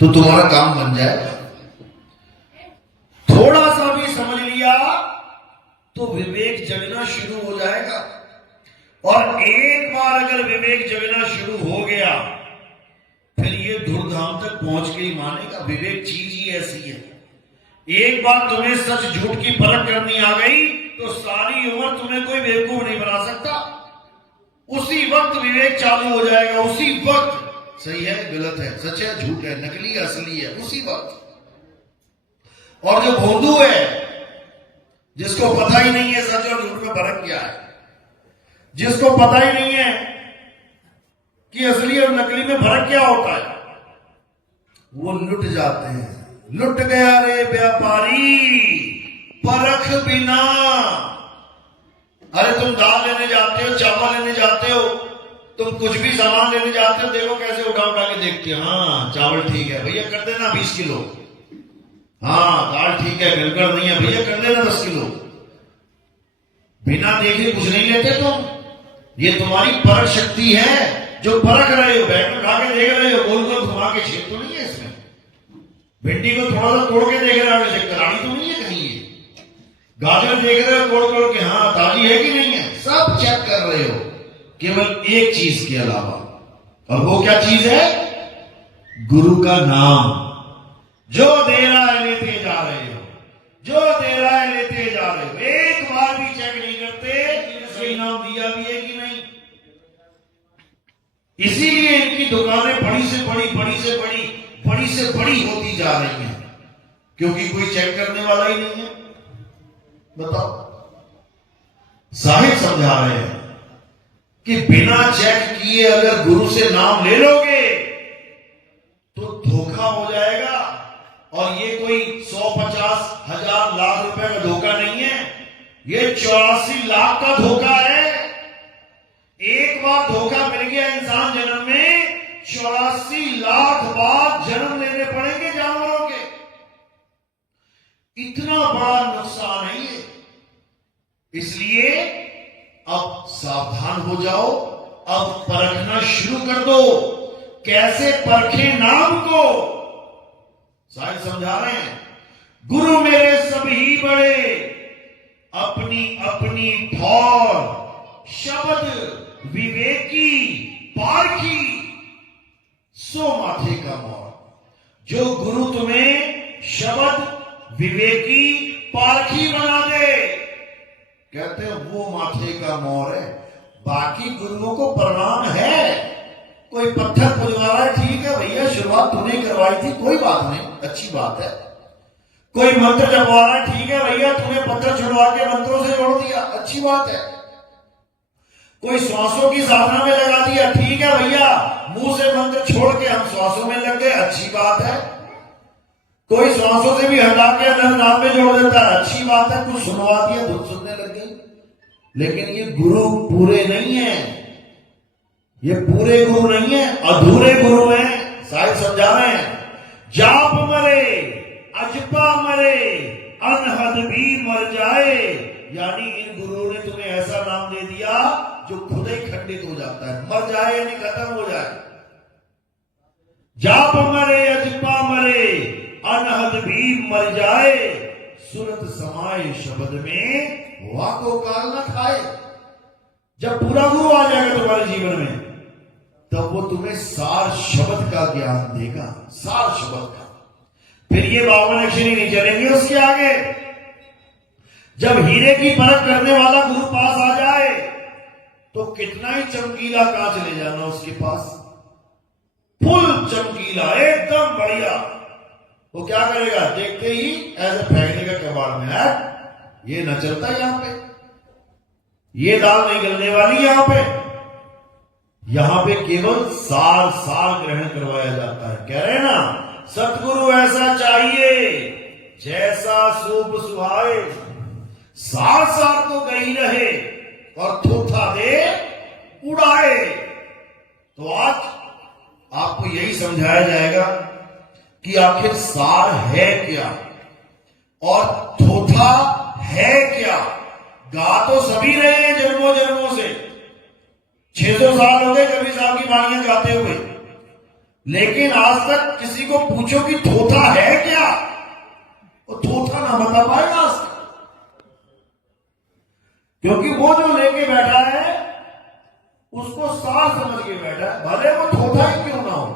तो तुम्हारा काम बन जाएगा। थोड़ा सा भी समझ लिया तो विवेक जगना शुरू हो जाएगा। और एक बार अगर विवेक जगना शुरू हो गया फिर ये धूमधाम तक पहुंच के ही मानेगा। विवेक चीज ही ऐसी है, एक बार तुम्हें सच झूठ की परख करनी आ गई तो सारी उम्र तुम्हें कोई बेवकूफ नहीं बना सकता। उसी वक्त विवेक चालू हो जाएगा, उसी वक्त सही है गलत है, सच है झूठ है, नकली है असली है, उसी वक्त। और जो भोंदू है जिसको पता ही नहीं है सच और झूठ में फर्क क्या है, जिसको पता ही नहीं है कि असली और नकली में फर्क क्या होता है, वो लुट जाते हैं। लुट गया रे व्यापारी परख बिना। अरे तुम दाल लेने जाते हो, चावल लेने जाते हो, तुम कुछ भी सामान लेने जाते हो, देखो कैसे उठा उठा के देखते हो। हाँ चावल ठीक है भैया कर देना 20 किलो, हाँ दाल ठीक है गड़गड़ नहीं है भैया कर देना 10 किलो। बिना देखे कुछ नहीं लेते तुम। ये तुम्हारी परख शक्ति है जो परख रहे हो, बैठ में खा के देख रहे हो, गोल गोल घुमा के छेद तो नहीं है इसमें। भिंडी को थोड़ा सा तोड़ के देख रहे हो, कराड़ी तो नहीं है कहीं ये। गाजर देख रहे हो तोड़ तोड़ के, हाँ ताजी है कि नहीं है, सब चेक कर रहे हो केवल एक चीज के अलावा। और वो क्या चीज है? गुरु का नाम। जो दे रहा है लेते जा रहे हो, जो दे रहा है लेते जा रहे हो, एक बार भी चेक नहीं करते सही नाम दिया भी है कि नहीं। इसीलिए इनकी दुकानें बड़ी से बड़ी, बड़ी से बड़ी, बड़ी से बड़ी होती जा रही हैं, क्योंकि कोई चेक करने वाला ही नहीं है। बताओ, साहिब समझा रहे हैं कि बिना चेक किए अगर गुरु से नाम ले लोगे तो धोखा हो जाएगा। और ये कोई 100, 50, 1000, लाख रुपए का धोखा नहीं है, ये 84 लाख का धोखा है। एक बार धोखा मिल गया इंसान जन्म में, 84 लाख बार जन्म लेने पड़ेंगे जानवरों के। इतना बड़ा नुकसान है ये। इसलिए अब सावधान हो जाओ, अब परखना शुरू कर दो। कैसे परखे नाम को? साहिब समझा रहे हैं, गुरु मेरे सभी बड़े, अपनी अपनी ठौर शब्द विवेकी पारखी, सो माथे का मोर। जो गुरु तुम्हें शब्द विवेकी पारखी बना दे, कहते हैं वो माथे का मोर है। बाकी गुरुओं को प्रणाम है। कोई पत्थर पुजवा रहा है, ठीक है भैया शुरुआत तूने करवाई थी, कोई बात नहीं, अच्छी बात है। कोई मंत्र जपवा रहा है, ठीक है भैया तूने पत्थर छुड़वा के मंत्रों से जोड़ दिया, अच्छी बात है। कोई श्वासों की साधना में लगा दिया, ठीक है भैया मुंह से मंत्र छोड़ के हम श्वासों में लग गए, अच्छी बात है। कोई श्वासों से भी हटा के नाम में जोड़ देता है, अच्छी बात है। कुछ सुनवा दिया, धुन सुनने लग गई। लेकिन ये गुरु पूरे नहीं है, ये पूरे गुरु नहीं है, अधूरे गुरु हैं। साहिब समझा रहे हैं, जाप मरे अजपा मरे अनहद भी मर जाए। यानी इन गुरुओं ने तुम्हें ऐसा नाम दे दिया जो खुद ही खंडित हो जाता है, मर जाए यानी खत्म हो जाए। जाप मरे अजपा मरे अनहद भी मर जाए, सुरत समाये शब्द में वाको काल न खाए। जब पूरा गुरु आ जाएगा तुम्हारे जीवन में, तब वो तुम्हें सार शब्द का ज्ञान देगा, सार शब्द का। फिर ये 52 अक्षरी नहीं चलेंगे उसके आगे। जब हीरे की परख करने वाला गुरु पास आ जाए तो कितना ही चमकीला कांच ले जाना उसके पास, फुल चमकीला एकदम बढ़िया। वो क्या करेगा, देखते ही ऐसे फेंकने का कबाड़ में है, ये न चलता यहां पे, ये दाल नहीं गलने वाली यहां पे। यहां पे केवल सार सार ग्रहण करवाया जाता है। कह रहे हैं ना, सतगुरु ऐसा चाहिए जैसा सूप सुहाए, सार सार तो गई रहे और थोथा दे उड़ाए। तो आज आपको यही समझाया जाएगा कि आखिर सार है क्या और थोथा है क्या। गा तो सभी रहे हैं जन्मों जन्मों से, 600 साल हो गए कबीर साहब की वाणियां गाते हुए, लेकिन आज तक किसी को पूछो कि थोथा है क्या, वो थोथा ना बता पाएगा आज तक। क्योंकि वो जो लेके बैठा है उसको सार समझ के बैठा है, भले वो थोथा ही क्यों ना हो।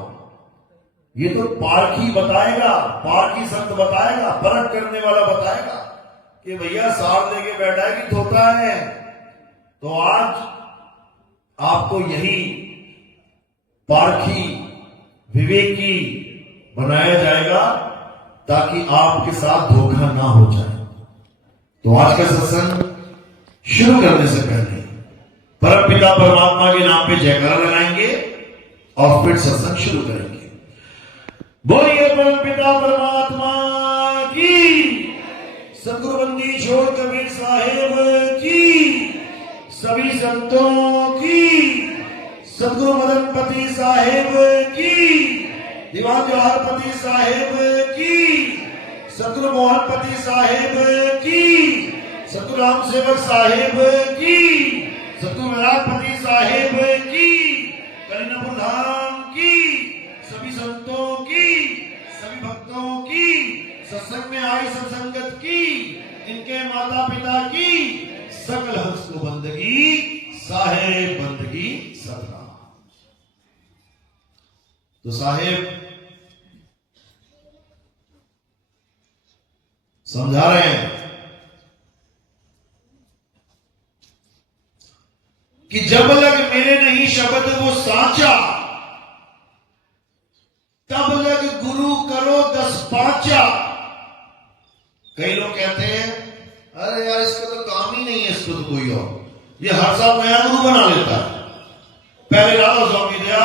ये तो पारखी बताएगा, पारखी संत बताएगा, परख करने वाला बताएगा कि भैया सार लेके बैठा है कि थोथा है। तो आज आपको यही पारखी विवेकी बनाया जाएगा ताकि आपके साथ धोखा ना हो जाए। तो आज का सत्संग शुरू करने से पहले परम पिता परमात्मा के नाम पे जयकारा लगाएंगे और फिर सत्संग शुरू करेंगे। बोलिए परम पिता परमात्मा की, सदगुरु बंदी छोड़ कबीर साहेब की, सभी संतों की, सदगुरु मदनपति साहेब की, दीवान जवाहरपति साहेब की, सदगुरु मोहनपति साहेब की, सदगुरु राम सेवक साहेब की, सदगुरु विराटपति साहेब की, कलीनपुर धाम की, सभी संतों की, सभी भक्तों की, सत्संग में आई सब संगत की, इनके माता पिता की, सकल हंस को बंदगी, साहेब बंदगी सतना। तो साहेब समझा रहे हैं कि जब लग मेरे नहीं शब्द वो साचा, तब लग गुरु करो 10 पांचा। कई लोग कहते हैं अरे यार इसका तो काम ही नहीं है, इसको तो कोई और, ये हर साल नया गुरु बना लेता है। पहले राधा स्वामी दिया,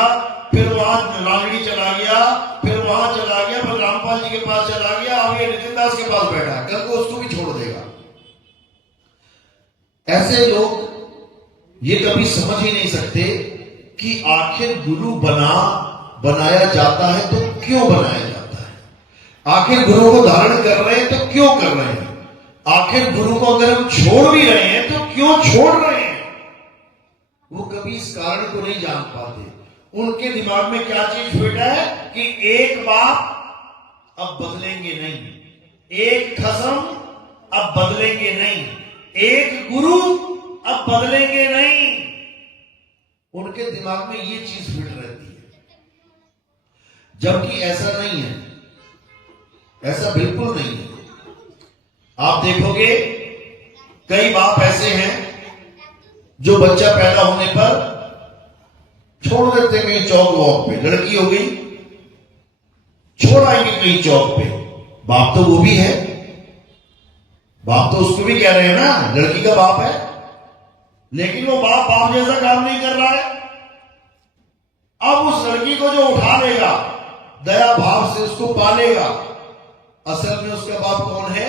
फिर वहां रांगड़ी चला गया, फिर वहां चला गया, फिर रामपाल जी के पास चला गया, अब ये नितिन दास के पास बैठा है, कल को उसको भी छोड़ देगा। ऐसे लोग ये कभी समझ ही नहीं सकते कि आखिर गुरु बनाया जाता है तो क्यों बनाया जाता है, आखिर गुरु को धारण कर रहे हैं तो क्यों कर रहे हैं, आखिर गुरु को अगर हम छोड़ भी रहे हैं तो क्यों छोड़ रहे हैं। वो कभी इस कारण को नहीं जान पाते। उनके दिमाग में क्या चीज फिट है कि एक बाप अब बदलेंगे नहीं, एक खसम अब बदलेंगे नहीं, एक गुरु अब बदलेंगे नहीं। उनके दिमाग में ये चीज फिट रहती है, जबकि ऐसा नहीं है, ऐसा बिल्कुल नहीं है। आप देखोगे कई बाप ऐसे हैं जो बच्चा पैदा होने पर छोड़ देते कहीं चौक वॉक पे, लड़की हो गई छोड़ आएंगे कहीं चौक पे। बाप तो वो भी है, बाप तो उसको भी कह रहे हैं ना, लड़की का बाप है, लेकिन वो बाप जैसा काम नहीं कर रहा है। अब उस लड़की को जो उठा लेगा, दया भाव से उसको पालेगा, असल में उसका बाप कौन है?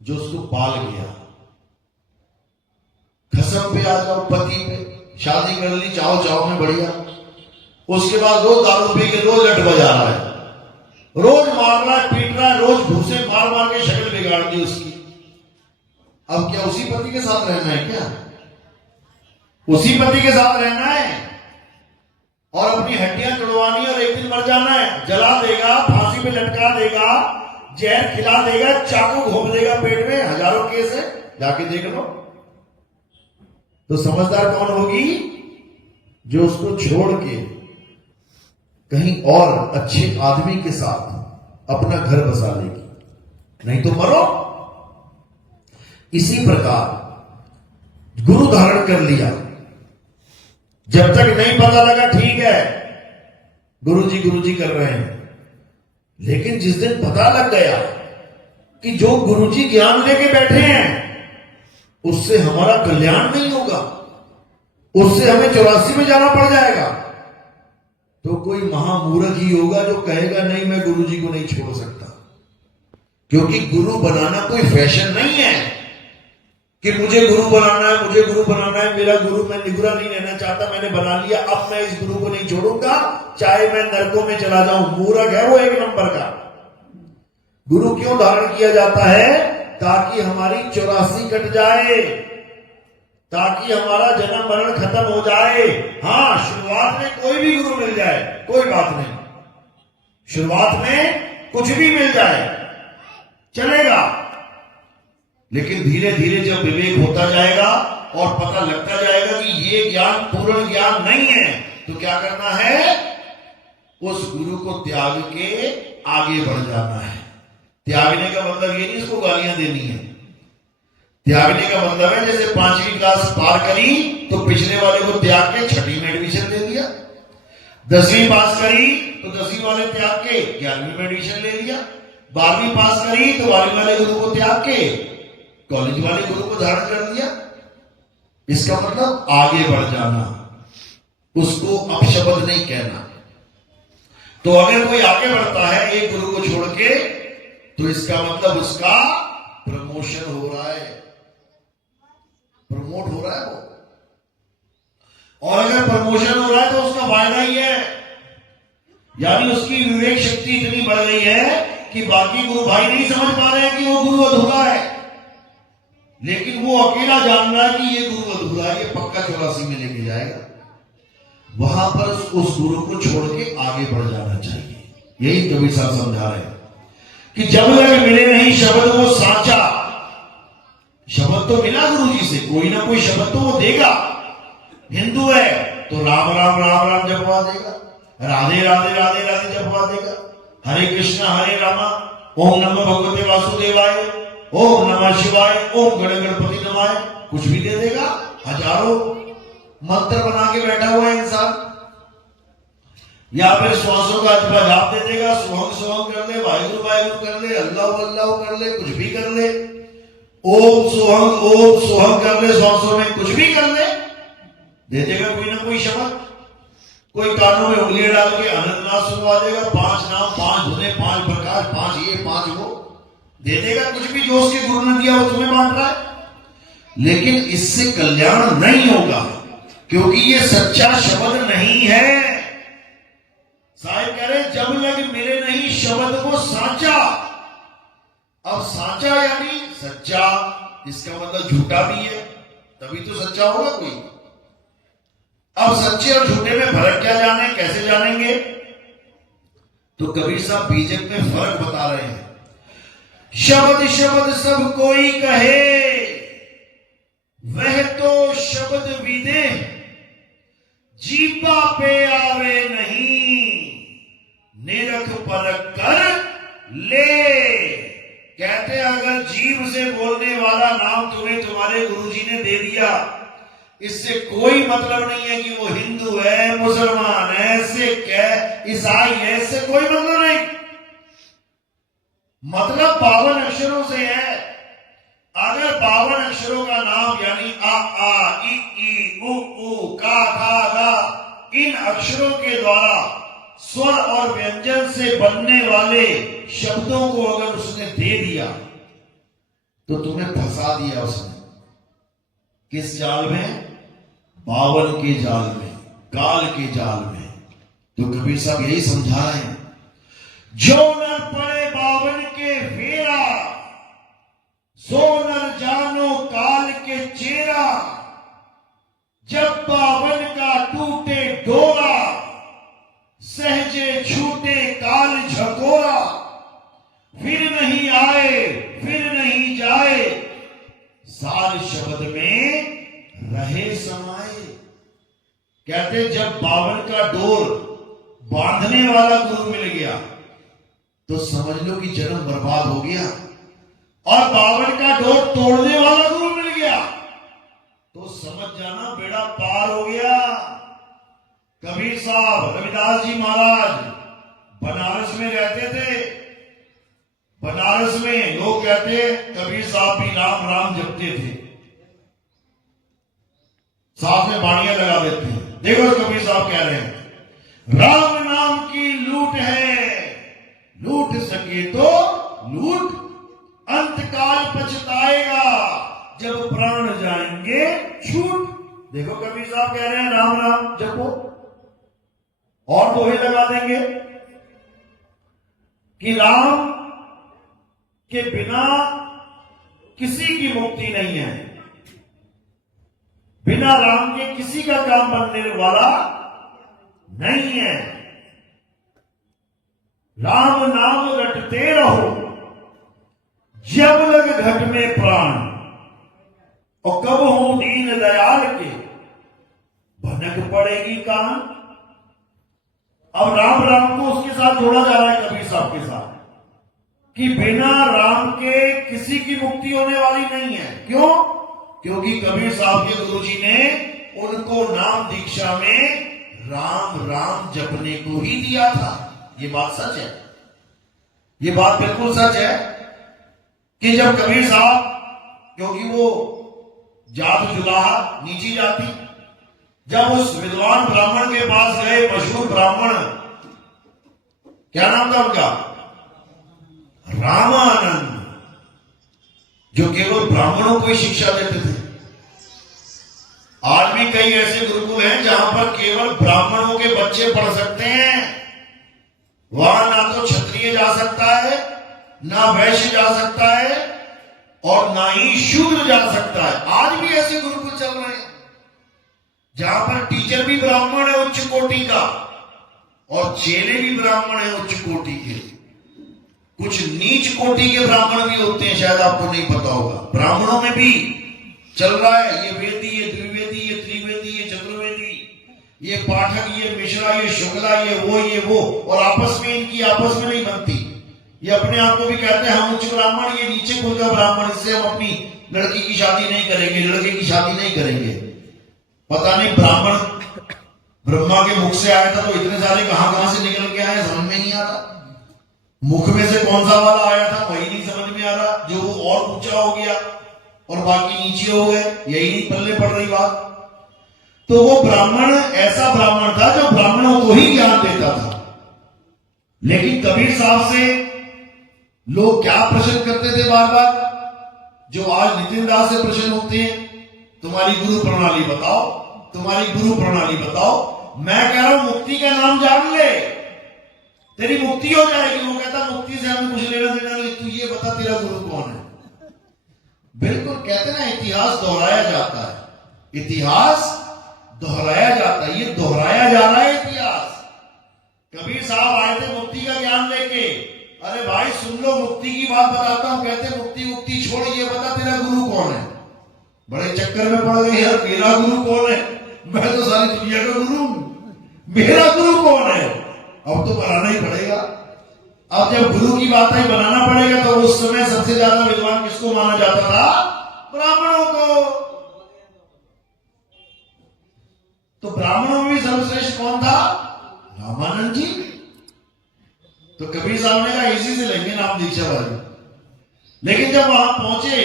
जो उसको पाल गया। कसम पे आ जाओ, पति पे शादी कर ली चाव चाव में बढ़िया, उसके बाद रोज दारू पी के रोज लट बजा रहा है, रोज मार रहा है, पीट रहा है, रोज घूसे मार मार के शक्ल बिगाड़ दी उसकी। अब क्या उसी पति के साथ रहना है क्या? उसी पति के साथ रहना है और अपनी हड्डियां तोड़वानी और एक दिन मर जाना है। जला देगा, फांसी पे लटका देगा, जहर खिला देगा, चाकू घोंप देगा पेट में। हजारों केस है, जाके देख लो। तो समझदार कौन होगी? जो उसको छोड़ के कहीं और अच्छे आदमी के साथ अपना घर बसा लेगी, नहीं तो मरो। इसी प्रकार गुरु धारण कर लिया, जब तक नहीं पता लगा ठीक है गुरुजी कर रहे हैं, लेकिन जिस दिन पता लग गया कि जो गुरुजी ज्ञान लेके बैठे हैं उससे हमारा कल्याण नहीं होगा, उससे हमें 84 में जाना पड़ जाएगा, तो कोई महामूर्ख ही होगा जो कहेगा नहीं मैं गुरुजी को नहीं छोड़ सकता। क्योंकि गुरु बनाना कोई फैशन नहीं है कि मुझे गुरु बनाना है, मुझे गुरु बनाना है, मेरा गुरु, मैं निगुरा नहीं रहना चाहता, मैंने बना लिया, अब मैं इस गुरु को नहीं छोड़ूंगा चाहे मैं नरकों में चला जाऊं। मूर्ख है वो, एक नंबर का। गुरु क्यों धारण किया जाता है? ताकि हमारी 84 कट जाए, ताकि हमारा जन्म मरण खत्म हो जाए। हाँ, शुरुआत में कोई भी गुरु मिल जाए कोई बात नहीं, शुरुआत में कुछ भी मिल जाए चलेगा, लेकिन धीरे धीरे जब विवेक होता जाएगा और पता लगता जाएगा कि ये ज्ञान पूर्ण ज्ञान नहीं है, तो क्या करना है, उस गुरु को त्याग के आगे बढ़ जाना है। त्यागने का मतलब ये नहीं इसको गालियां देनी है। त्यागने का मतलब है जैसे 5वीं क्लास पार करी तो पिछले वाले को त्याग के 6वीं में एडमिशन ले लिया, 10वीं पास करी तो 10वीं वाले त्याग के 11वीं में एडमिशन ले लिया, 12वीं पास करी तो 12वीं वाले गुरु को त्याग के कॉलेज वाले गुरु को धारण कर लिया। इसका मतलब आगे बढ़ जाना, उसको अपशब्द नहीं कहना। तो अगर कोई आगे बढ़ता है एक गुरु को छोड़ के, तो इसका मतलब उसका प्रमोशन हो रहा है, प्रमोट हो रहा है वो। और अगर प्रमोशन हो रहा है तो उसका फायदा ही है, यानी उसकी विवेक शक्ति इतनी बढ़ गई है कि बाकी गुरु भाई नहीं समझ पा रहे हैं कि वो गुरु अधूरा है, लेकिन वो अकेला जान रहा है कि ये गुरु अधूरा है, ये पक्का 84 में लेके जाएगा। वहां पर उस गुरु को छोड़ के आगे बढ़ जाना चाहिए। यही कबीर साहब समझा रहे हैं कि जब तक मिले नहीं शब्द वो साचा। शब्द तो मिला गुरु जी से, कोई ना कोई शब्द तो वो देगा। हिंदू है तो राम राम राम राम जपवा देगा, राधे राधे राधे राधे जपवा देगा, हरे कृष्ण हरे रामा, ओम नमः भगवते वासुदेवाय, ओम नमः शिवाय, ओम गण गणपति नमाय, कुछ भी दे देगा। हजारों मंत्र बना के बैठा हुआ है इंसान, या फिर श्वासों का जाप दे देगा, सुहंग सुहंग कर ले, वाहिगुरु वाहिगुरु कर ले, अल्लाह अल्लाह कर ले, कुछ भी कर ले, ओम सुहंग कर ले, श्वासों में कुछ भी कर ले, दे देगा कोई ना कोई शब्द। कोई कानों में उंगलियां डाल के अनंतनाथ सुनवा देगा, 5 नाम 5 धुने 5 प्रकार 5 ये 5 वो दे देगा। कुछ भी जो उसके गुरु ने दिया वो तुम्हें बांट रहा है, लेकिन इससे कल्याण नहीं होगा, क्योंकि ये सच्चा शब्द नहीं है। साहिब कह रहे जब लग मिले नहीं शब्द को साचा। अब साचा यानी सच्चा, इसका मतलब झूठा भी है, तभी तो सच्चा होगा कोई। अब सच्चे और झूठे में फर्क क्या जाने, कैसे जानेंगे? तो कबीर साहब बीजक में फर्क बता रहे हैं। शब्द शब्द सब कोई कहे, वह तो शब्द विदेह, जीपा पे आवे नहीं, निरख परख कर ले। कहते अगर जीभ से बोलने वाला नाम तुम्हें तुम्हारे गुरुजी ने दे दिया, इससे कोई मतलब नहीं है कि वो हिंदू है, मुसलमान है, सिख है, ईसाई है, इससे कोई मतलब नहीं। मतलब 52 अक्षरों से है। अगर 52 अक्षरों का नाम यानी आ ई उ का खा गा, इन अक्षरों के द्वारा स्वर और व्यंजन से बनने वाले शब्दों को अगर उसने दे दिया, तो तुम्हें फंसा दिया उसने। किस जाल में? 52 के जाल में, काल के जाल में। तो कबीर साहब यही समझा रहे हैं, जो नर पड़े 52 के फेरा, सो नर जानो काल के चेरा। जब 52 का टूटे डोरा, सहजे छूटे काल झकोरा। फिर नहीं आए फिर नहीं जाए, साल शब्द में रहे समाये। कहते जब 52 का डोर बांधने वाला गुरु मिल गया, तो समझ लो कि जन्म बर्बाद हो गया। और 52 का डोर तोड़ने वाला गुरु मिल गया, तो समझ जाना बेड़ा पार हो गया। कबीर साहब, रविदास जी महाराज बनारस में रहते थे। बनारस में लोग कहते कबीर साहब भी राम राम जपते थे, साथ में बाणियां लगा देते हैं। देखो कबीर साहब कह रहे हैं, राम नाम की लूट है, लूट सके तो लूट, अंतकाल पछताएगा जब प्राण जाएंगे छूट। देखो कबीर साहब कह रहे हैं राम राम जपो, और दोहे लगा देंगे कि राम के बिना किसी की मुक्ति नहीं है। बिना राम के किसी का काम बनने वाला नहीं है। राम नाम रटते रहो जब लग घट में प्राण, और कब हो दीन दयाल के भनक पड़ेगी कान। अब राम राम को उसके साथ जोड़ा जा रहा है कबीर साहब के साथ, कि बिना राम के किसी की मुक्ति होने वाली नहीं है। क्यों? क्योंकि कबीर साहब के गुरुजी ने उनको नाम दीक्षा में राम राम जपने को ही दिया था। ये बात सच है, ये बात बिल्कुल सच है कि जब कबीर साहब, क्योंकि वो जात जुलाहा नीची जाति, जब उस विद्वान ब्राह्मण के पास गए, मशहूर ब्राह्मण, क्या नाम था उनका? रामानंद, जो केवल ब्राह्मणों को ही शिक्षा देते थे। आज भी कई ऐसे गुरुकुल हैं जहां पर केवल ब्राह्मणों के बच्चे पढ़ सकते हैं। वहां ना तो क्षत्रिय जा सकता है, ना वैश्य जा सकता है, और ना ही शूद्र जा सकता है। आज भी ऐसे गुरुकुल चल रहे हैं जहां पर टीचर भी ब्राह्मण है उच्च कोटि का, और चेले भी ब्राह्मण है उच्च कोटि के। कुछ नीच कोटि के ब्राह्मण भी होते हैं, शायद आपको नहीं पता होगा। ब्राह्मणों में भी चल रहा है ये वेदी, ये द्विवेदी, ये त्रिवेदी, ये चतुर्वेदी, ये पाठक, ये मिश्रा, ये शुक्ला, ये वो, और आपस में इनकी आपस में नहीं बनती। ये अपने आप को भी कहते हैं हम उच्च ब्राह्मण, ये नीचे कुल का ब्राह्मण, इससे हम अपनी लड़की की शादी नहीं करेंगे, लड़के की शादी नहीं करेंगे। पता नहीं ब्राह्मण ब्रह्मा के मुख से आया था तो इतने सारे कहां से निकल के आए, समझ में नहीं आ रहा। मुख में से कौन सा वाला आया था वही नहीं समझ में आ रहा, जो वो और ऊंचा हो गया और बाकी नीचे हो गए, यही नहीं पल्ले पड़ रही बात। तो वो ब्राह्मण ऐसा ब्राह्मण था जो ब्राह्मणों को ही ज्ञान देता था। लेकिन कबीर साहब से लोग क्या प्रश्न करते थे बार बार, जो आज नितिन दास से प्रश्न होते हैं, तुम्हारी गुरु प्रणाली बताओ, तुम्हारी गुरु प्रणाली बताओ। मैं कह रहा हूं मुक्ति का नाम जान ले, तेरी मुक्ति हो जाएगी। वो कहता मुक्ति से हमें कुछ लेना देना नहीं, तू ये बता तेरा गुरु कौन है। बिल्कुल कहते ना, इतिहास दोहराया जाता है, इतिहास दोहराया जाता है, ये दोहराया जा रहा है इतिहास। कबीर साहब आए थे मुक्ति का ज्ञान लेके, अरे भाई सुन लो मुक्ति की बात बताता हूं। कहते मुक्ति मुक्ति छोड़, ये बता तेरा गुरु कौन है। बड़े चक्कर में पड़ गए यार, मेरा गुरु कौन है, मैं तो सारी दुनिया का गुरु हूं, मेरा गुरु कौन है। अब तो बनाना ही पड़ेगा। अब जब गुरु की बात है बनाना पड़ेगा, तो उस समय सबसे ज्यादा विद्वान किसको माना जाता था? ब्राह्मणों को। तो ब्राह्मणों में भी सर्वश्रेष्ठ कौन था? रामानंद जी। तो कबीर साहब ने कहा इसी से लेंगे नाम दीक्षा वाली। लेकिन जब वहां पहुंचे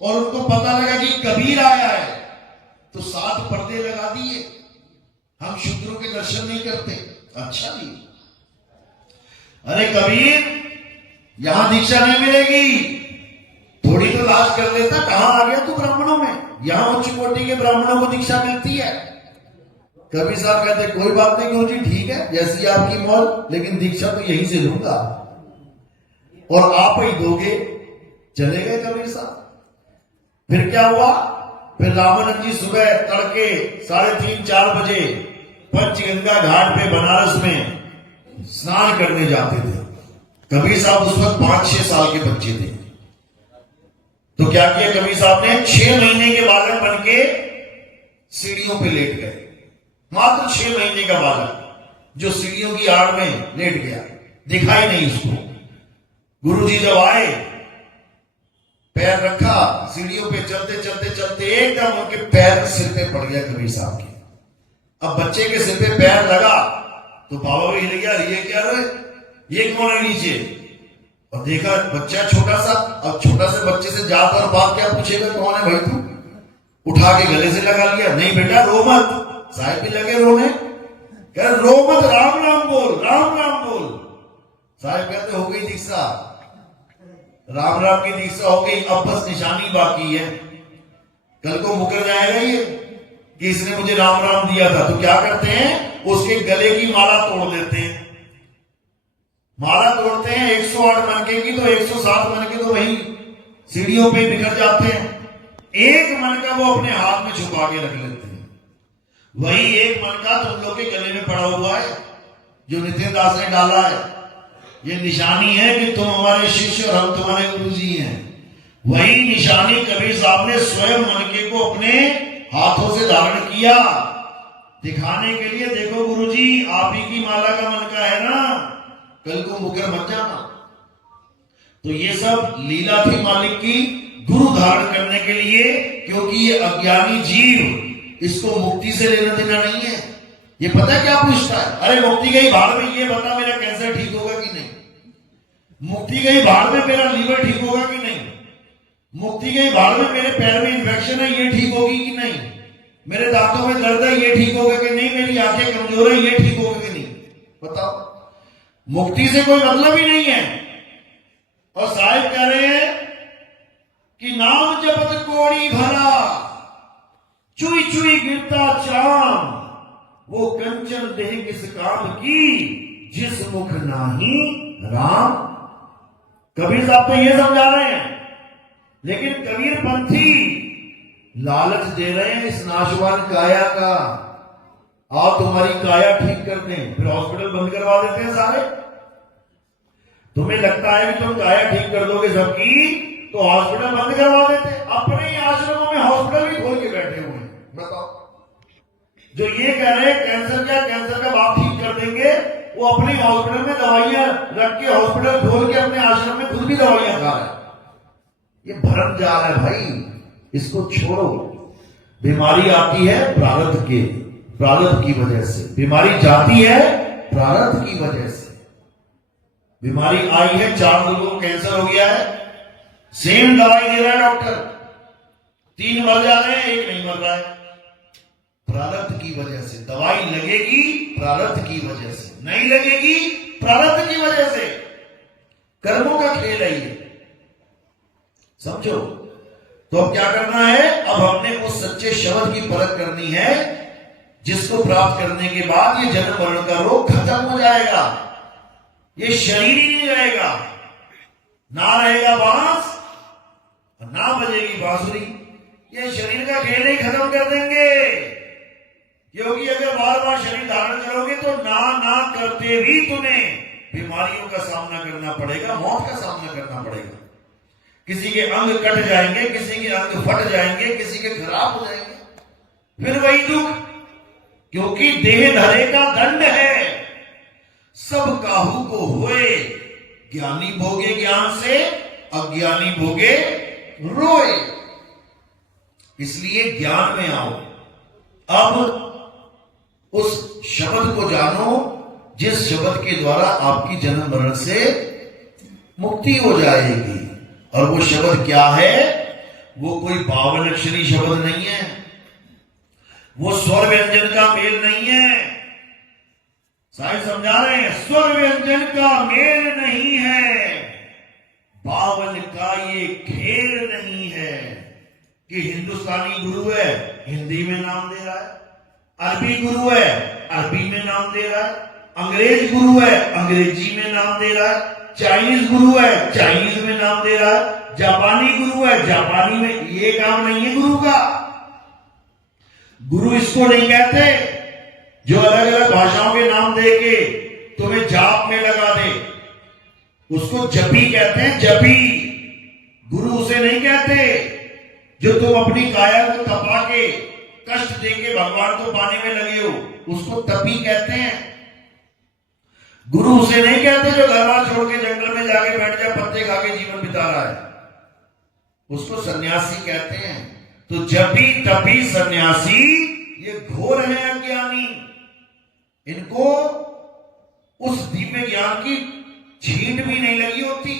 और उनको पता लगा कि कबीर आया है, तो 7 पर्दे लगा दिए, हम शूद्रों के दर्शन नहीं करते। अच्छा भी, अरे कबीर यहां दीक्षा नहीं मिलेगी, थोड़ी तो लाज कर लेता, कहां आ गया तू ब्राह्मणों में, यहां उच्च कोटि के ब्राह्मणों को दीक्षा मिलती है। कबीर साहब कहते कोई बात नहीं गुरु जी, ठीक है जैसी आपकी मौज, लेकिन दीक्षा तो यहीं से लूंगा और आप ही दोगे। चले गए कबीर साहब। फिर क्या हुआ? फिर रामानंद जी सुबह तड़के 3:30-4 बजे पंचगंगा घाट पे बनारस में स्नान करने जाते थे। कबीर साहब उस वक्त 5-6 साल के बच्चे थे। तो क्या किया कबीर साहब ने? 6 महीने के बालक बन के सीढ़ियों पे लेट गए। मात्र 6 महीने का बालक जो सीढ़ियों की आड़ में लेट गया, दिखाई नहीं उसको। गुरुजी जब आए, पैर रखा सीढ़ियों पे, चलते चलते चलते एकदम उनके पैर सिर पे पड़ गया कबीर साहब के। अब बच्चे के सिर पे पैर लगा तो बाबा भी हिल गया, ये क्या है, ये कौन है नीचे? और देखा बच्चा छोटा सा। अब छोटा से बच्चे से जात और बात क्या पूछेगा, कौन है भाई तू? उठा के गले से लगा लिया, नहीं बेटा रो मत। साहब भी लगे रोने, कह रो मत, राम राम बोल, राम राम बोल। साहब कहते हो गई दीक्षा, राम राम की दीक्षा हो गई, अब बस निशानी बाकी है। कल को मुकर जाएगा ये कि इसने मुझे राम राम दिया था। तो क्या करते हैं, उसके गले की माला तोड़ देते हैं। माला तोड़ते हैं 108 मनके की, तो 107 मनके तो वही सीढ़ियों पे बिखर जाते हैं। एक मन का वो अपने हाथ में छुपा के रख लेते हैं। वही एक मन का तुम लोग के गले में पड़ा हुआ है, जो नितिन दास ने डाला है। ये निशानी है कि तुम हमारे शिष्य और हम तुम्हारे गुरु जी हैं। वही निशानी कबीर साहब ने स्वयं मनके को अपने हाथों से धारण किया, दिखाने के लिए। देखो गुरुजी, आप ही की माला का मनका है ना, कल को मुकर मत जाना। तो ये सब लीला थी मालिक की, गुरु धारण करने के लिए, क्योंकि ये अज्ञानी जीव, इसको मुक्ति से लेना देना नहीं है। ये पता क्या पूछता है? अरे मुक्ति गई भाड़ में, ये बता मेरा कैंसर ठीक होगा कि नहीं। मुक्ति गई भाड़ में, मेरा लीवर ठीक होगा कि नहीं। मुक्ति गई भाड़ में, मेरे पैर में इन्फेक्शन है, ये ठीक होगी कि नहीं। मेरे दांतों में दर्द है, ये ठीक होगा कि नहीं। मेरी आंखें कमजोर है, ये ठीक होगा कि नहीं। बताओ, मुक्ति से कोई मतलब ही नहीं है। और साहिब कह रहे हैं कि नाम जपत कोड़ी भरा, चुई चुई गिरता चाम, वो कंचन देह किस काम की, जिस मुख नाही राम। कबीर साहब तो ये समझा रहे हैं, लेकिन कबीर पंथी लालच दे रहे हैं इस नाशवान काया का। आप तुम्हारी काया ठीक कर दें, फिर हॉस्पिटल बंद करवा देते हैं सारे। तुम्हें लगता है कि तुम काया ठीक कर दोगे सबकी, तो हॉस्पिटल बंद करवा देते। अपने ही आश्रमों में हॉस्पिटल भी खोल के बैठे हुए हैं। बताओ, जो ये कह रहे हैं कैंसर का बाप ठीक कर देंगे, वो अपने हॉस्पिटल में दवाइयां रख के, हॉस्पिटल खोल के अपने आश्रम में खुद भी दवाइयां खा रहे हैं। ये भ्रम जा रहा है भाई, इसको छोड़ो। बीमारी आती है प्रारब्ध की वजह से, बीमारी जाती है प्रारब्ध की वजह से। बीमारी आई है, 4 लोगों को कैंसर हो गया है, सेम दवाई दे रहा है डॉक्टर, 3 मर जा रहे हैं, 1 नहीं मर रहा है। प्रारब्ध की वजह से दवाई लगेगी, प्रारब्ध की वजह से नहीं लगेगी, प्रारब्ध की वजह से। कर्मों का खेल है ये, समझो। तो अब क्या करना है? अब हमने उस सच्चे शब्द की परख करनी है, जिसको प्राप्त करने के बाद ये जन्म मरण का रोग खत्म हो जाएगा। ये शरीर ही नहीं रहेगा, ना रहेगा बांस, ना बजेगी बांसुरी। ये शरीर का खेल ही खत्म कर देंगे, क्योंकि अगर बार बार शरीर धारण करोगे तो ना करते भी तुम्हें बीमारियों का सामना करना पड़ेगा, मौत का सामना करना पड़ेगा। किसी के अंग कट जाएंगे, किसी के अंग फट जाएंगे, किसी के खराब हो जाएंगे, फिर वही दुख, क्योंकि देह धरे का दंड है। सब काहू को होए, ज्ञानी भोगे ज्ञान से, अज्ञानी भोगे रोए। इसलिए ज्ञान में आओ। अब उस शब्द को जानो, जिस शब्द के द्वारा आपकी जन्म मरण से मुक्ति हो जाएगी। और वो शब्द क्या है? वो कोई 52 अक्षरी शब्द नहीं है, वो स्वर व्यंजन का मेल नहीं है। साहिब समझा रहे हैं, स्वर व्यंजन का मेल नहीं है, 52 का ये खेल नहीं है कि हिंदुस्तानी गुरु है, हिंदी में नाम दे रहा है, अरबी गुरु है, अरबी में नाम दे रहा है, अंग्रेज गुरु है, अंग्रेजी में नाम दे रहा है, चाइनीज गुरु है, चाइनीज में नाम दे रहा है, जापानी गुरु है, जापानी में। ये काम नहीं है गुरु का। गुरु इसको नहीं कहते जो अलग अलग भाषाओं के नाम दे के तुम्हें जाप में लगा दे, उसको जपी कहते हैं, जपी। गुरु उसे नहीं कहते जो तुम अपनी काया को तपा के कष्ट देके भगवान को पाने में लगे हो, उसको तपी कहते हैं। गुरु उसे नहीं कहते जो घर बार छोड़ के जंगल में जाके बैठ जाए, पत्ते खा के जीवन बिता रहा है, उसको सन्यासी कहते हैं। तो जपी तपी सन्यासी ये घोर है अज्ञानी। इनको उस दिव्य ज्ञान की छींट भी नहीं लगी होती,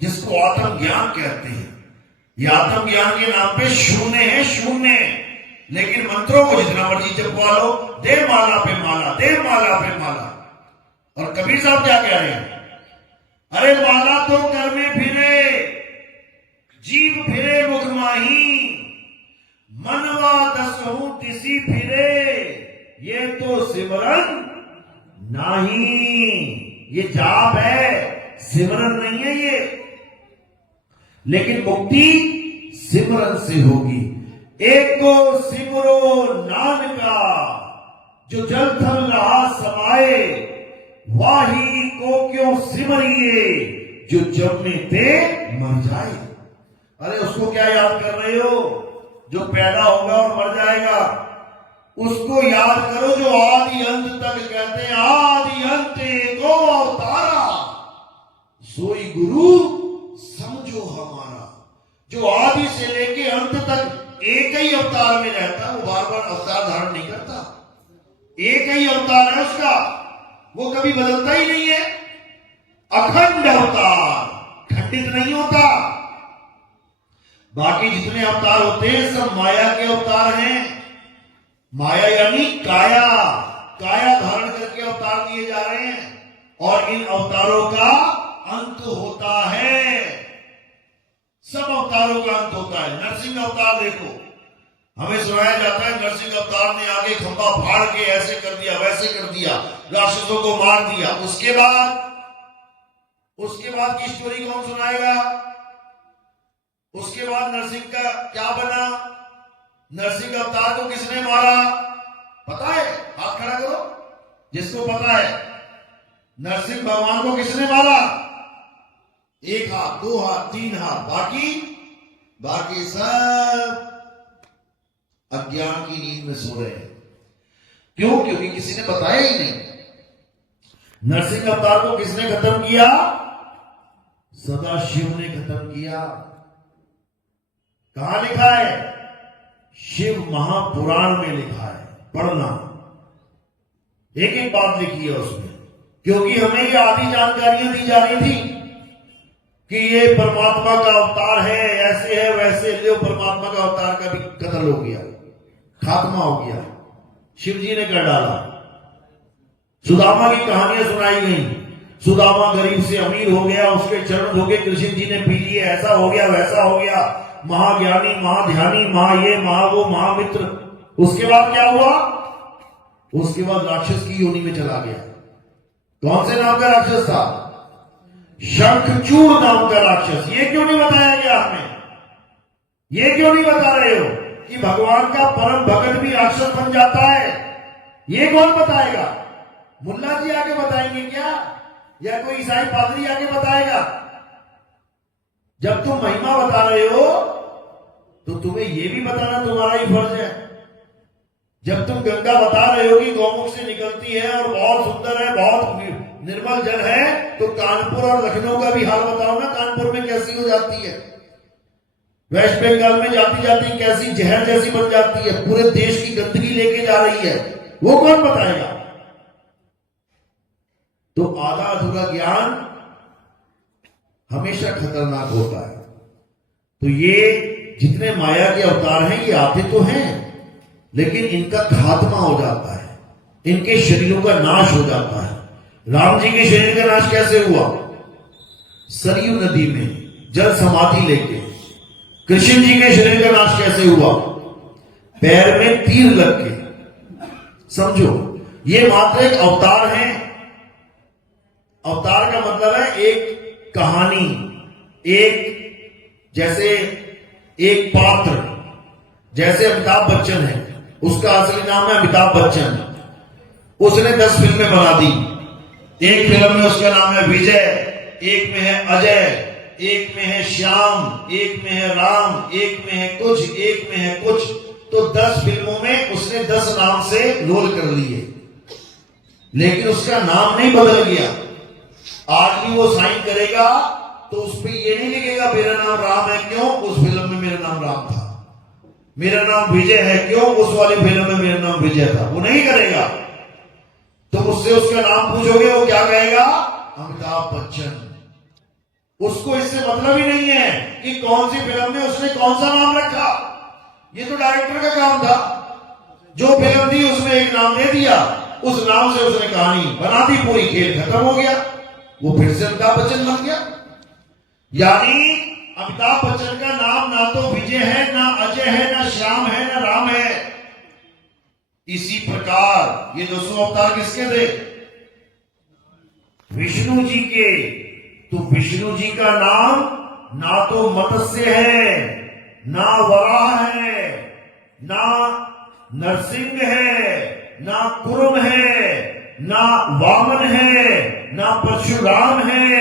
जिसको आत्मज्ञान कहते हैं। ये आत्मज्ञान के नाम पे शून्य है, शून्य। लेकिन मंत्रों को जितना मर्जी जपवा लो, दे माला पे माला, दे माला पे माला। और कबीर साहब क्या कह रहे हैं? अरे माला तो कर में फिरे, जीव फिरे मुख माही, मनवा दसहु तिसी फिरे, ये तो सिमरन नहीं। ये जाप है, सिमरन नहीं है ये। लेकिन मुक्ति सिमरन से होगी। एक को सिमरो नानका, जो जल थल रहा समाए, वाही को क्यों सिमरिए, जो जमने ते मर जाए। अरे उसको क्या याद कर रहे हो जो पैदा होगा और मर जाएगा? उसको याद करो जो आदि अंत तक कहते हैं, आदि अंत को अवतारा, सोई गुरु समझो हमारा। जो आदि से लेके अंत तक एक ही अवतार में रहता है, वो बार बार अवतार धारण नहीं करता, एक ही अवतार है उसका, वो कभी बदलता ही नहीं है। अखंड अवतार, खंडित नहीं होता। बाकी जितने अवतार होते हैं सब माया के अवतार हैं। माया यानी काया, काया धारण करके अवतार दिए जा रहे हैं, और इन अवतारों का अंत होता है। सब अवतारों का अंत होता है। नरसिंह अवतार देखो, हमें सुनाया जाता है नरसिंह अवतार ने आगे खंभा फाड़ के ऐसे कर दिया, वैसे कर दिया, राक्षसों को मार दिया। उसके बाद की स्टोरी कौन सुनाएगा? उसके बाद नरसिंह का क्या बना? नरसिंह अवतार को किसने मारा पता है? हाथ खड़ा करो जिसको पता है। नरसिंह भगवान को किसने मारा? एक हाथ, दो हाथ, तीन हाथ, बाकी सब अज्ञान की नींद में सो रहे हैं। क्यों? क्योंकि किसी ने बताया ही नहीं। नरसिंह अवतार को किसने खत्म किया? सदा शिव ने खत्म किया। कहां लिखा है? शिव महापुराण में लिखा है, पढ़ना। एक एक बात लिखी है उसमें, क्योंकि हमें ये आदि जानकारियां दी जा रही थी कि ये परमात्मा का अवतार है, ऐसे है वैसे। जो परमात्मा का अवतार का भी कत्ल हो गया, खात्मा हो गया, शिव जी ने कर डाला। सुदामा की कहानियां सुनाई गई। सुदामा गरीब से अमीर हो गया, उसके चरण धोके कृष्ण जी ने पी लिए, ऐसा हो गया वैसा हो गया, महाज्ञानी, महाध्यानी, महा ये महा वो, महामित्र। उसके बाद क्या हुआ? उसके बाद राक्षस की योनि में चला गया। कौन से नाम का राक्षस था? शंखचूड़ नाम का राक्षस। ये क्यों नहीं बताया गया हमें? ये क्यों नहीं बता रहे हो कि भगवान का परम भगत भी राक्षस बन जाता है? ये कौन बताएगा? मुल्ला जी आके बताएंगे क्या, या कोई ईसाई पादरी आके बताएगा? जब तुम महिमा बता रहे हो तो तुम्हें यह भी बताना तुम्हारा ही फर्ज है। जब तुम गंगा बता रहे हो कि गौमुख से निकलती है और बहुत सुंदर है, बहुत निर्मल जल है, तो कानपुर और लखनऊ का भी हाल बताओ ना। कानपुर में कैसी हो जाती है, वेस्ट बंगाल में जाती जाती कैसी जहर जैसी बन जाती है, पूरे देश की गंदगी लेके जा रही है। वो कौन बताएगा? तो आधा अधूरा ज्ञान हमेशा खतरनाक होता है। तो ये जितने माया के अवतार हैं ये आते तो हैं, लेकिन इनका खात्मा हो जाता है, इनके शरीरों का नाश हो जाता है। राम जी के शरीर का नाश कैसे हुआ? सरयू नदी में जल समाधि लेके। कृष्ण जी के शरीर का नाश कैसे हुआ? पैर में तीर लग के। समझो, ये मात्र एक अवतार है। अवतार का मतलब है एक कहानी, एक जैसे एक पात्र। जैसे अमिताभ बच्चन है, उसका असली नाम है अमिताभ बच्चन। उसने 10 फिल्में बना दी। एक फिल्म में उसका नाम है विजय, एक में है अजय, एक में है श्याम, एक में है राम, एक में है कुछ, एक में है कुछ। तो 10 फिल्मों में उसने 10 नाम से रोल कर लिए, लेकिन उसका नाम नहीं बदल गया। आज भी वो साइन करेगा तो उस पर ये नहीं लिखेगा मेरा नाम राम है, क्यों? उस फिल्म में मेरा नाम राम था। मेरा नाम विजय है, क्यों? उस वाली फिल्म में मेरा नाम विजय था। वो नहीं करेगा। तो उससे उसका नाम पूछोगे, वो क्या कहेगा? अमिताभ बच्चन। उसको इससे मतलब ही नहीं है कि कौन सी फिल्म में उसने कौन सा नाम रखा। ये तो डायरेक्टर का काम था। जो फिल्म दी उसमें एक नाम दे दिया, उस नाम से उसने कहानी बना दी, पूरी खेल खत्म हो गया। वो फिर से अमिताभ बच्चन बन गया। यानी अमिताभ बच्चन का नाम ना तो विजय है, ना अजय है, ना श्याम है, ना राम है। इसी प्रकार ये 200 अवतार किसके थे? विष्णु जी के। तो विष्णु जी का नाम ना तो मत्स्य है, ना वराह है, ना नरसिंह है, ना कुरुम है, ना वामन है, ना परशुराम है,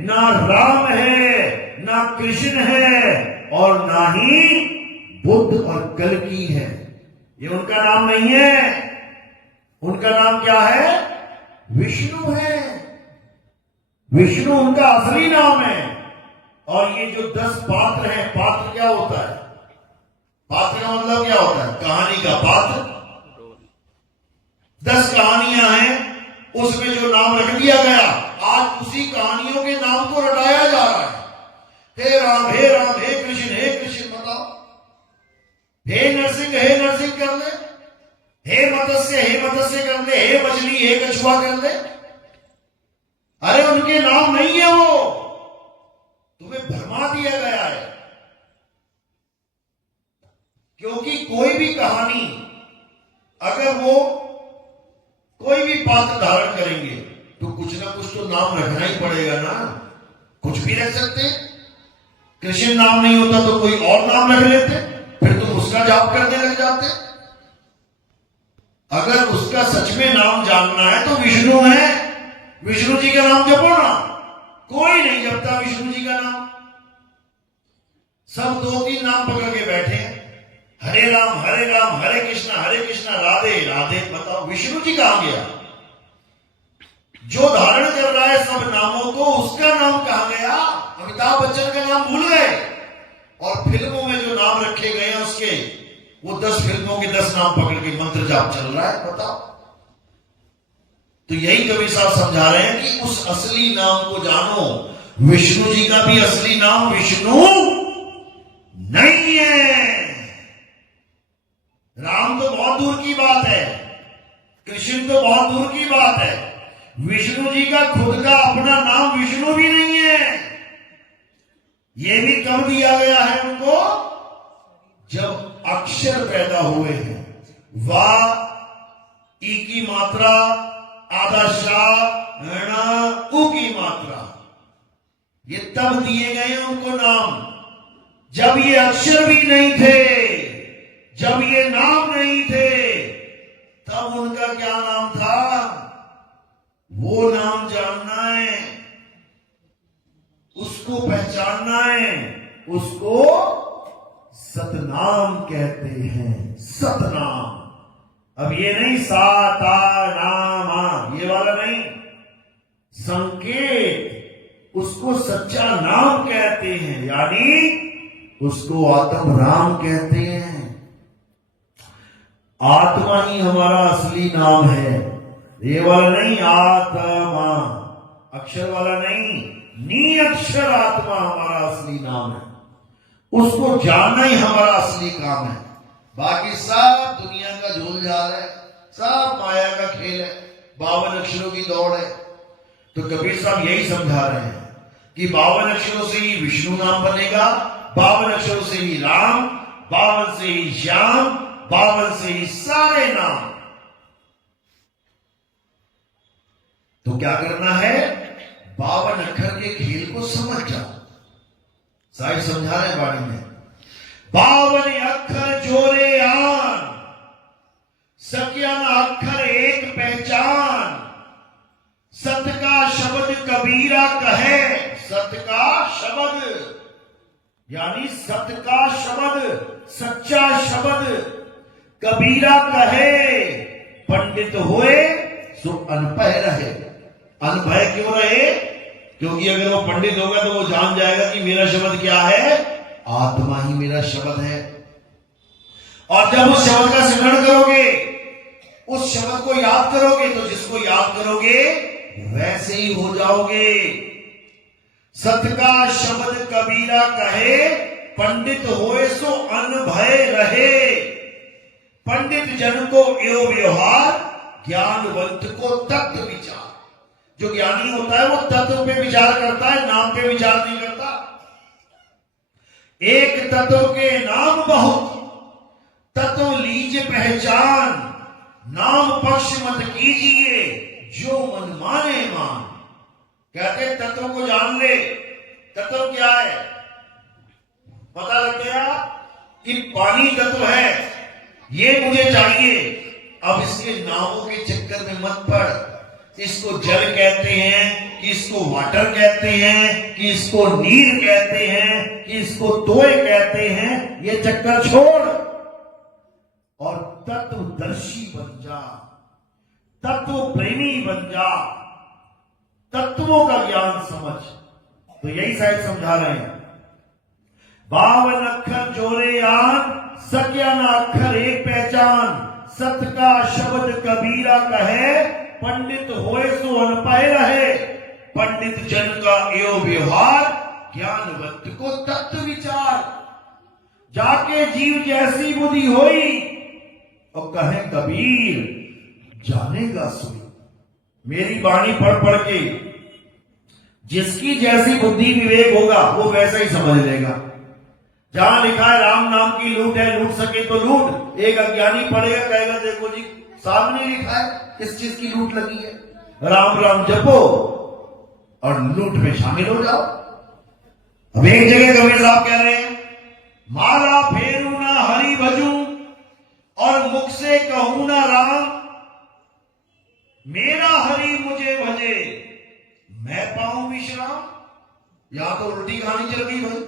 ना राम है, ना कृष्ण है, और ना ही बुद्ध और कल्कि है। ये उनका नाम नहीं है। उनका नाम क्या है? विष्णु है। विष्णु उनका असली नाम है। और ये जो 10 पात्र हैं, पात्र क्या होता है? पात्र का मतलब क्या होता है? कहानी का पात्र। 10 कहानियां हैं, उसमें जो नाम रख दिया गया, आज उसी कहानियों के नाम को रटाया जा रहा है। हे राम, हे राम, हे कृष्ण, बताओ। हे नरसिंह कर ले, हे मत्स्य कर ले, हे मछली, हे कछुआ कर ले। अरे उनके नाम नहीं है वो, तुम्हें भरमा दिया गया है। क्योंकि कोई भी कहानी, अगर वो कोई भी पात्र धारण करेंगे तो कुछ ना कुछ तो नाम रखना ही पड़ेगा ना। कुछ भी रख सकते हैं। कृष्ण नाम नहीं होता तो कोई और नाम रख लेते, फिर तुम उसका जाप करने लग जाते। अगर उसका सच में नाम जानना है तो विष्णु है, विष्णु जी का नाम जपो ना। कोई नहीं जपता विष्णु जी का नाम। सब 2-3 नाम पकड़ के बैठे हैं, हरे राम हरे कृष्णा राधे राधे। बताओ विष्णु जी कहां गया? जो धारण कर रहा है सब नामों को, उसका नाम कहां गया? अमिताभ बच्चन का नाम भूल गए। और फिल्मों में जो नाम रखे गए हैं उसके, वो 10 फिल्मों के 10 नाम पकड़ के मंत्र जाप चल रहा है। बताओ। तो यही कवि साहब समझा रहे हैं कि उस असली नाम को जानो। विष्णु जी का भी असली नाम विष्णु नहीं है। राम तो बहुत दूर की बात है, कृष्ण तो बहुत दूर की बात है। विष्णु जी का खुद का अपना नाम विष्णु भी नहीं है। यह भी कब दिया गया है उनको? जब अक्षर पैदा हुए हैं। वाह, ई की मात्रा, आधा शाह, ऊ की मात्रा, ये तब दिए गए उनको नाम, जब ये अक्षर भी नहीं थे, जब ये नाम नहीं थे, तब उनका क्या नाम था? वो नाम जानना है, उसको पहचानना है, उसको सतनाम कहते हैं। सतनाम। अब ये नहीं सा ता नाम, ये वाला नहीं, संकेत, उसको सच्चा नाम कहते हैं, यानी उसको आत्म राम कहते हैं। आत्मा ही हमारा असली नाम है। ये वाला नहीं, आत्मा अक्षर वाला नहीं, नी अक्षर आत्मा हमारा असली नाम है। उसको जानना ही हमारा असली काम है। बाकी सब दुनिया का झोल झाल है, सब माया का खेल है, 52 अक्षरों की दौड़ है। तो कबीर साहब यही समझा रहे हैं कि 52 अक्षरों से ही विष्णु नाम बनेगा, 52 अक्षरों से ही राम, 52 से ही श्याम, 52 से ही सारे नाम। तो क्या करना है? 52 अक्षर के खेल को समझ जाओ। साहिब समझा रहे वाणी में, 52 अक्षर जोरे आन, सक्यन अक्षर एक पहचान, सत का शब्द कबीरा कहे। सत का शब्द यानी सत का शब्द, सच्चा शब्द कबीरा कहे। पंडित हुए सो अनपढ़ रहे। अनपढ़ क्यों रहे? क्योंकि अगर वो पंडित होगा तो वो जान जाएगा कि मेरा शब्द क्या है, आत्मा ही मेरा शब्द है। और जब उस शब्द का स्मरण करोगे, उस शब्द को याद करोगे, तो जिसको याद करोगे वैसे ही हो जाओगे। सत का शब्द कबीरा कहे, पंडित होए सो अनभय रहे। पंडित जन को यो व्यवहार, ज्ञानवंत को तत्व विचार। जो ज्ञानी होता है वो तत्व पे विचार करता है, नाम पे विचार नहीं करता। एक तत्व के नाम बहुत, तत्व लीजिए पहचान। नाम पक्ष मत कीजिए, जो मन माने मान। कहते तत्व को जान ले। तत्व क्या है? पता लग गया कि पानी तत्व है, ये मुझे चाहिए। अब इसके नामों के चक्कर में मत पड़। इसको जल कहते हैं कि इसको वाटर कहते हैं कि इसको नीर कहते हैं कि इसको तोय कहते हैं, ये चक्कर छोड़ और तत्वदर्शी बन जा, तत्व प्रेमी बन जा, तत्वों का ज्ञान समझ। तो यही साहिब समझा रहे हैं। 52 अक्षर जोरे यान, सक्या ना अक्षर एक पहचान, सत का शब्द कबीरा कहे, पंडित होए सो अनपाए रहे, पंडित जन का एवं व्यवहार, ज्ञानवंत को तत्व विचार, जाके जीव जैसी बुद्धि होई, और कहे कबीर जानेगा सुई। मेरी वाणी पढ़ पढ़ के जिसकी जैसी बुद्धि विवेक होगा वो वैसा ही समझ लेगा। जहां लिखा है राम नाम की लूट है, लूट सके तो लूट, एक अज्ञानी पढ़ेगा कहेगा देखो जी सामने लिखा है किस चीज की लूट लगी है, राम राम जपो और लूट में शामिल हो जाओ। अब एक जगह कबीर साहब कह रहे हैं, माला फेरू ना हरि भजू और मुख से कहूं ना राम, मेरा हरि मुझे भजे मैं पाऊं विश्राम। यहां तो उल्टी कहानी चल गई भाई।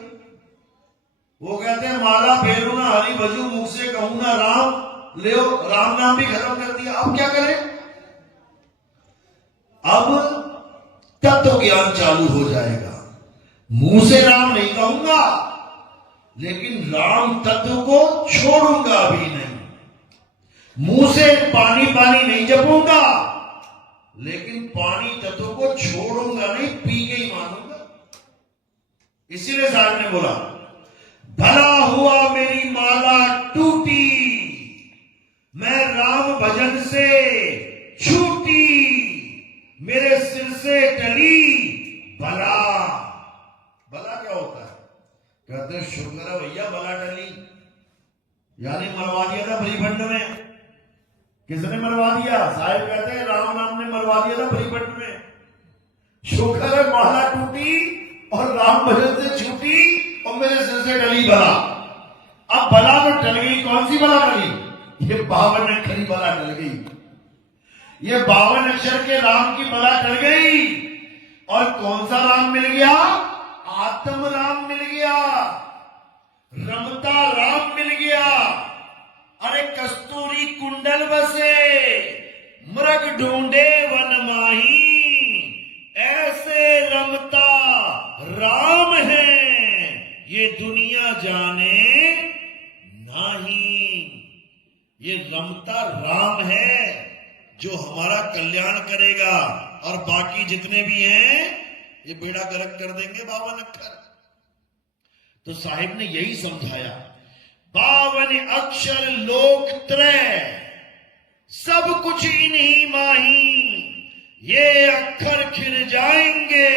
वो कहते हैं माला फेरू ना हरि भजू, मुख से कहूं ना राम, ले राम नाम भी खत्म कर दिया। अब क्या करें? अब तत्व ज्ञान चालू हो जाएगा। मुंह से राम नहीं कहूंगा लेकिन राम तत्व को छोड़ूंगा भी नहीं। मुंह से पानी पानी नहीं जपूंगा लेकिन पानी तत्व को छोड़ूंगा नहीं, पी के ही मानूंगा। इसीलिए साहब ने बोला भला हुआ मेरी माला टूटी, मैं राम भजन से छूटी, मेरे सिर से टली भला। भला क्या होता है? कहते हैं शुक्र है भैया भला टली, यानी मरवा दिया था भलीभंड में। किसने मरवा दिया? साहिब कहते हैं राम नाम ने मरवा दिया था भलीभंड में। शुक्र है माला टूटी और राम भजन से छूटी और मेरे सिर से टली भला। अब भला तो टल गई, कौन सी भला टली? ये 52 अक्षरी बला टल गई। ये 52 अक्षर के राम की बला टल गई। और कौन सा राम मिल गया? आत्म राम मिल गया, रमता राम मिल गया। अरे कस्तूरी कुंडल बसे, मृग ढूंढे वन माही, ऐसे रमता राम है ये दुनिया जाने नहीं। ये रमता राम है जो हमारा कल्याण करेगा और बाकी जितने भी हैं ये बेड़ा गर्क कर देंगे 52 अक्षर। तो साहिब ने यही समझाया 52 अक्षर लोक त्रय, सब कुछ इन्हीं माही, ये अक्षर खिल जाएंगे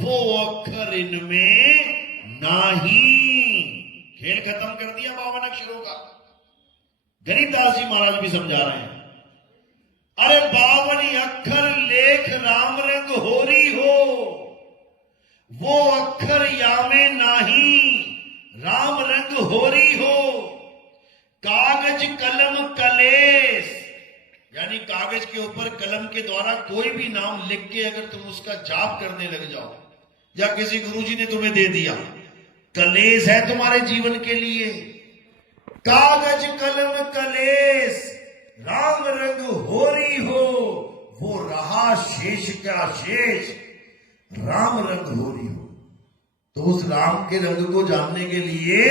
वो अक्षर इनमें नहीं। खेल खत्म कर दिया 52 अक्षरों का। गरीबदास जी महाराज भी समझा रहे हैं, अरे 52 अक्षर लेख राम रंग होरी हो, वो अक्षर यामे नाही राम रंग होरी हो। कागज कलम कलेस, यानी कागज के ऊपर कलम के द्वारा कोई भी नाम लिख के अगर तुम उसका जाप करने लग जाओ, या किसी गुरुजी ने तुम्हें दे दिया, कलेस है तुम्हारे जीवन के लिए। कागज कलम कलेस राम रंग होरी हो, वो रहा शेष क्या शेष राम रंग होरी हो। तो उस राम के रंग को जानने के लिए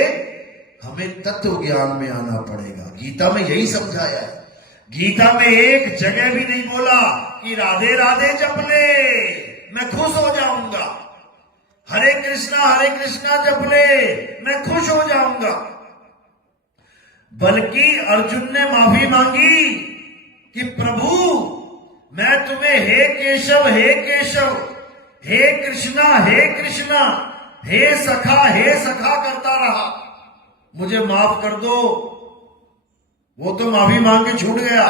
हमें तत्व ज्ञान में आना पड़ेगा। गीता में यही समझाया है। गीता में एक जगह भी नहीं बोला कि राधे राधे जप ले मैं खुश हो जाऊंगा, हरे कृष्णा जप ले मैं खुश हो जाऊंगा। बल्कि अर्जुन ने माफी मांगी कि प्रभु मैं तुम्हें हे केशव हे कृष्णा हे सखा करता रहा, मुझे माफ कर दो। वो तो माफी मांग के छूट गया,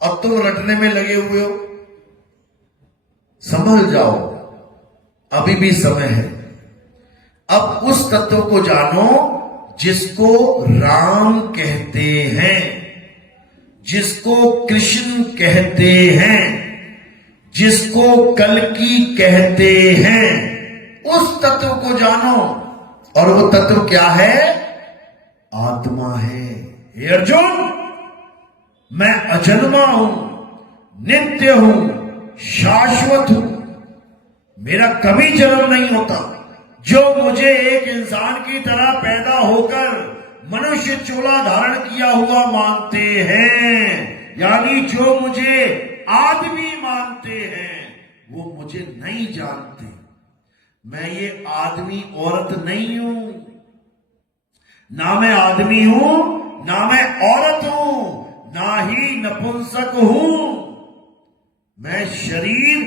अब तुम रटने में लगे हुए हो। संभल जाओ, अभी भी समय है। अब उस तत्व को जानो जिसको राम कहते हैं, जिसको कृष्ण कहते हैं, जिसको कल्कि कहते हैं, उस तत्व को जानो। और वो तत्व क्या है? आत्मा है। हे अर्जुन, मैं अजन्मा हूं, नित्य हूं, शाश्वत हूं, मेरा कभी जन्म नहीं होता। जो मुझे एक इंसान की तरह पैदा होकर मनुष्य चोला धारण किया हुआ मानते हैं, यानी जो मुझे आदमी मानते हैं, वो मुझे नहीं जानते। मैं ये आदमी औरत नहीं हूं, ना मैं आदमी हूं, ना मैं औरत हूं, ना ही नपुंसक हूं। मैं शरीर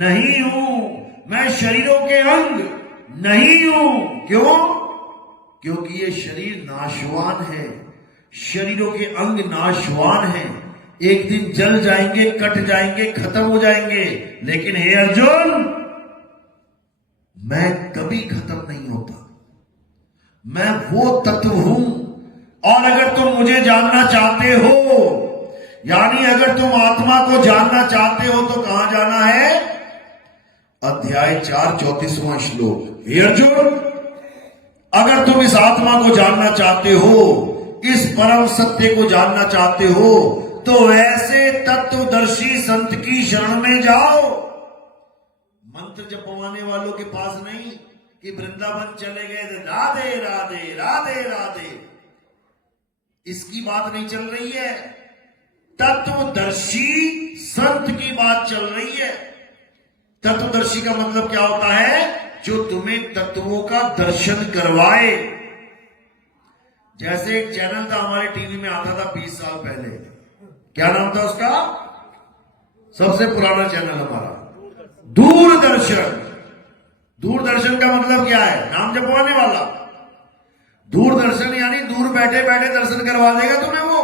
नहीं हूं, मैं शरीरों के अंग नहीं हूं। क्यों? क्योंकि ये शरीर नाशवान है, शरीरों के अंग नाशवान है, एक दिन जल जाएंगे, कट जाएंगे, खत्म हो जाएंगे। लेकिन हे अर्जुन, मैं कभी खत्म नहीं होता, मैं वो तत्व हूं। और अगर तुम मुझे जानना चाहते हो, यानी अगर तुम आत्मा को जानना चाहते हो, तो कहां जाना है? अध्याय 4 34वां श्लोक। हे अर्जुन, अगर तुम इस आत्मा को जानना चाहते हो, इस परम सत्य को जानना चाहते हो, तो ऐसे तत्वदर्शी संत की शरण में जाओ। मंत्र जपवाने वालों के पास नहीं कि वृंदावन चले गए थे, राधे राधे राधे राधे, इसकी बात नहीं चल रही है। तत्वदर्शी संत की बात चल रही है। तत्वदर्शी का मतलब क्या होता है? जो तुम्हें तत्वों का दर्शन करवाए। जैसे एक चैनल था हमारे टीवी में, आता था 20 साल पहले, क्या नाम था उसका? सबसे पुराना चैनल हमारा दूरदर्शन। दूरदर्शन का मतलब क्या है? नाम जपवाने वाला। दूरदर्शन यानी दूर बैठे बैठे दर्शन करवा देगा तुम्हें वो,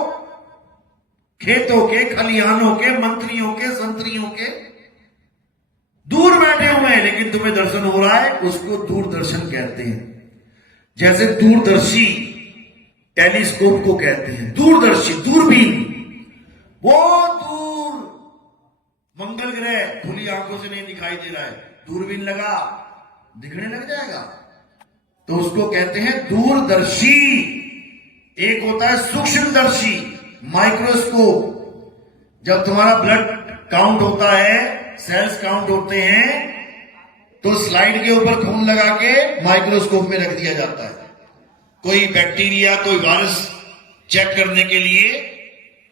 खेतों के, खलिहानों के, मंत्रियों के, संतरियों के। दूर बैठे हुए हैं लेकिन तुम्हें दर्शन हो रहा है, उसको दूरदर्शन कहते हैं। जैसे दूरदर्शी टेलीस्कोप को कहते हैं, दूरदर्शी दूरबीन। वो दूर मंगल ग्रह खुली आंखों से नहीं दिखाई दे रहा है, दूरबीन लगा दिखने लग जाएगा, तो उसको कहते हैं दूरदर्शी। एक होता है सूक्ष्मदर्शी, माइक्रोस्कोप। जब तुम्हारा ब्लड काउंट होता है, सेल्स काउंट होते हैं, तो स्लाइड के ऊपर खून लगा के माइक्रोस्कोप में रख दिया जाता है। कोई बैक्टीरिया, कोई वायरस चेक करने के लिए,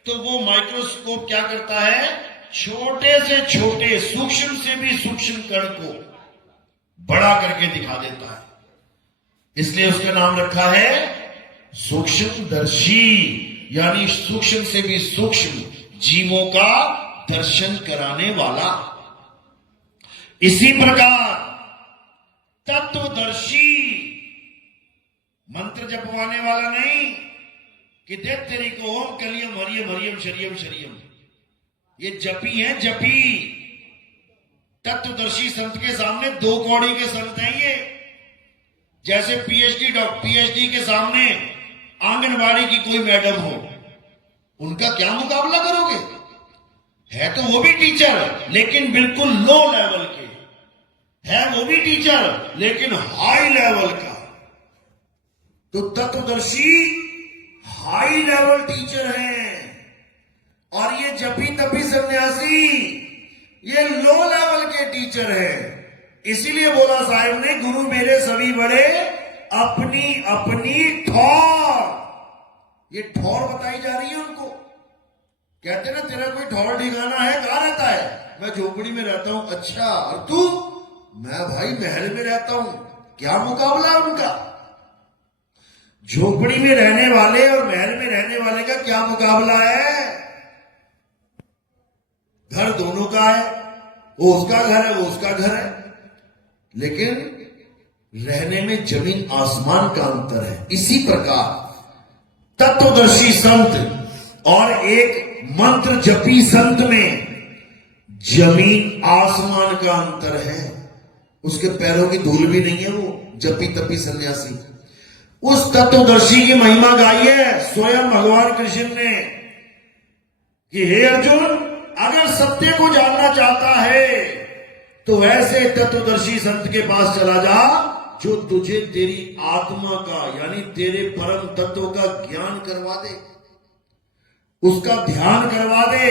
तो वो माइक्रोस्कोप क्या करता है? छोटे से छोटे, सूक्ष्म से भी सूक्ष्म कण को बड़ा करके दिखा देता है। इसलिए उसका नाम रखा है सूक्ष्मदर्शी, यानी सूक्ष्म से भी सूक्ष्म जीवों का दर्शन कराने वाला। इसी प्रकार तत्वदर्शी मंत्र जपवाने वाला नहीं कि देव तेरी को ओम कलियम हरियम हरियम शरियम शरियम, ये जपी है जपी। तत्वदर्शी संत के सामने 2 कौड़ी के संत हैं ये। जैसे पीएचडी के सामने आंगनबाड़ी की कोई मैडम हो, उनका क्या मुकाबला करोगे? है तो वो भी टीचर, लेकिन बिल्कुल लो लेवल के। है वो भी टीचर, लेकिन हाई लेवल का। तो तत्वदर्शी हाई लेवल टीचर हैं, और ये जपी तपी सन्यासी ये लो लेवल के टीचर हैं। इसीलिए बोला साहिब ने, गुरु मेरे सभी बड़े, अपनी अपनी ठौर। ये ठौर बताई जा रही है उनको। कहते ना, तेरा कोई ठौर ठिकाना है? कहां रहता है? मैं झोपड़ी में रहता हूं। अच्छा, और तू? मैं भाई महल में रहता हूं। क्या मुकाबला है उनका? झोपड़ी में रहने वाले और महल में रहने वाले का क्या मुकाबला है? घर दोनों का है, वो उसका घर है, वो उसका घर है, लेकिन रहने में जमीन आसमान का अंतर है। इसी प्रकार तत्वदर्शी संत और एक मंत्र जपी संत में जमीन आसमान का अंतर है। उसके पैरों की धूल भी नहीं है वो जपी तपी सन्यासी। उस तत्वदर्शी की महिमा गाई है स्वयं भगवान कृष्ण ने कि हे अर्जुन, अगर सत्य को जानना चाहता है तो ऐसे तत्वदर्शी संत के पास चला जा जो तुझे तेरी आत्मा का यानी तेरे परम तत्व का ज्ञान करवा दे, उसका ध्यान करवा दे।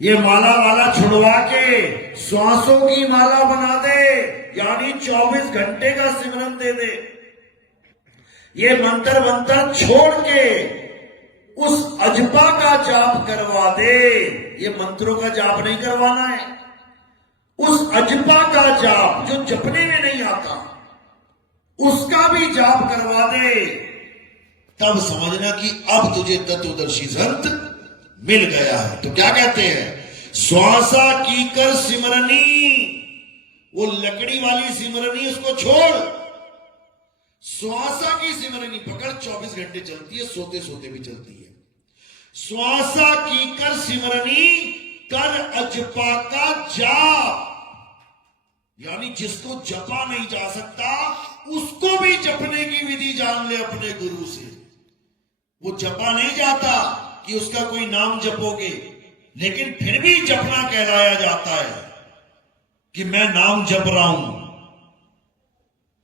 ये माला वाला छुड़वा के श्वासों की माला बना दे, यानी 24 घंटे का सिमरन दे दे। ये मंत्र मंत्र छोड़ के उस अजपा का जाप करवा दे। ये मंत्रों का जाप नहीं करवाना है, उस अजपा का जाप जो जपने में नहीं आता उसका भी जाप करवा दे। तब समझना कि अब तुझे तत्वदर्शी संत मिल गया है। तो क्या कहते हैं, श्वासा की कर सिमरनी, वो लकड़ी वाली सिमरनी उसको छोड़, श्वासा की सिमरनी पकड़, 24 घंटे चलती है, सोते सोते भी चलती है। श्वासा की कर सिमरनी कर अजपा का जाप, यानी जिसको जपा नहीं जा सकता उसको भी जपने की विधि जान ले अपने गुरु से। वो जपा नहीं जाता कि उसका कोई नाम जपोगे, लेकिन फिर भी जपना कहलाया जाता है कि मैं नाम जप रहा हूं।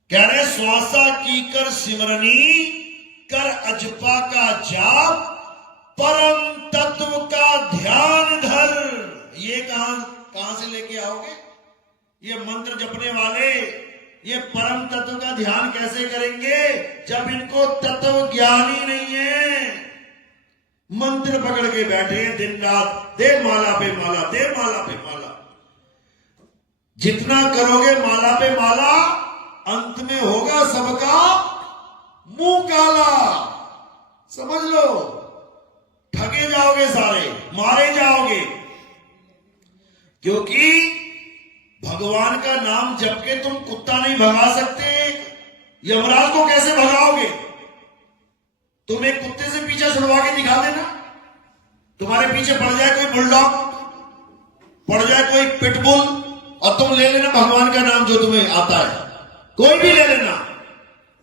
कह रहे श्वासा की कर सिमरनी कर अजपा का जाप परम तत्व का ध्यान धर। ये कहां से लेके आओगे? ये मंत्र जपने वाले ये परम तत्व का ध्यान कैसे करेंगे जब इनको तत्व ज्ञान ही नहीं है। मंत्र पकड़ के बैठे दिन रात, दे माला पे माला, दे माला पे माला। जितना करोगे माला पे माला, अंत में होगा सबका मुंह काला। समझ लो, ठगे जाओगे सारे, मारे जाओगे। क्योंकि भगवान का नाम जप के तुम कुत्ता नहीं भगा सकते, यमराज को कैसे भगाओगे? तुम एक कुत्ते से पीछे छुड़वा के दिखा देना, तुम्हारे पीछे पड़ जाए कोई बुलडॉग, पड़ जाए कोई पिटबुल, और तुम ले लेना भगवान का नाम जो तुम्हें आता है, कोई भी ले लेना।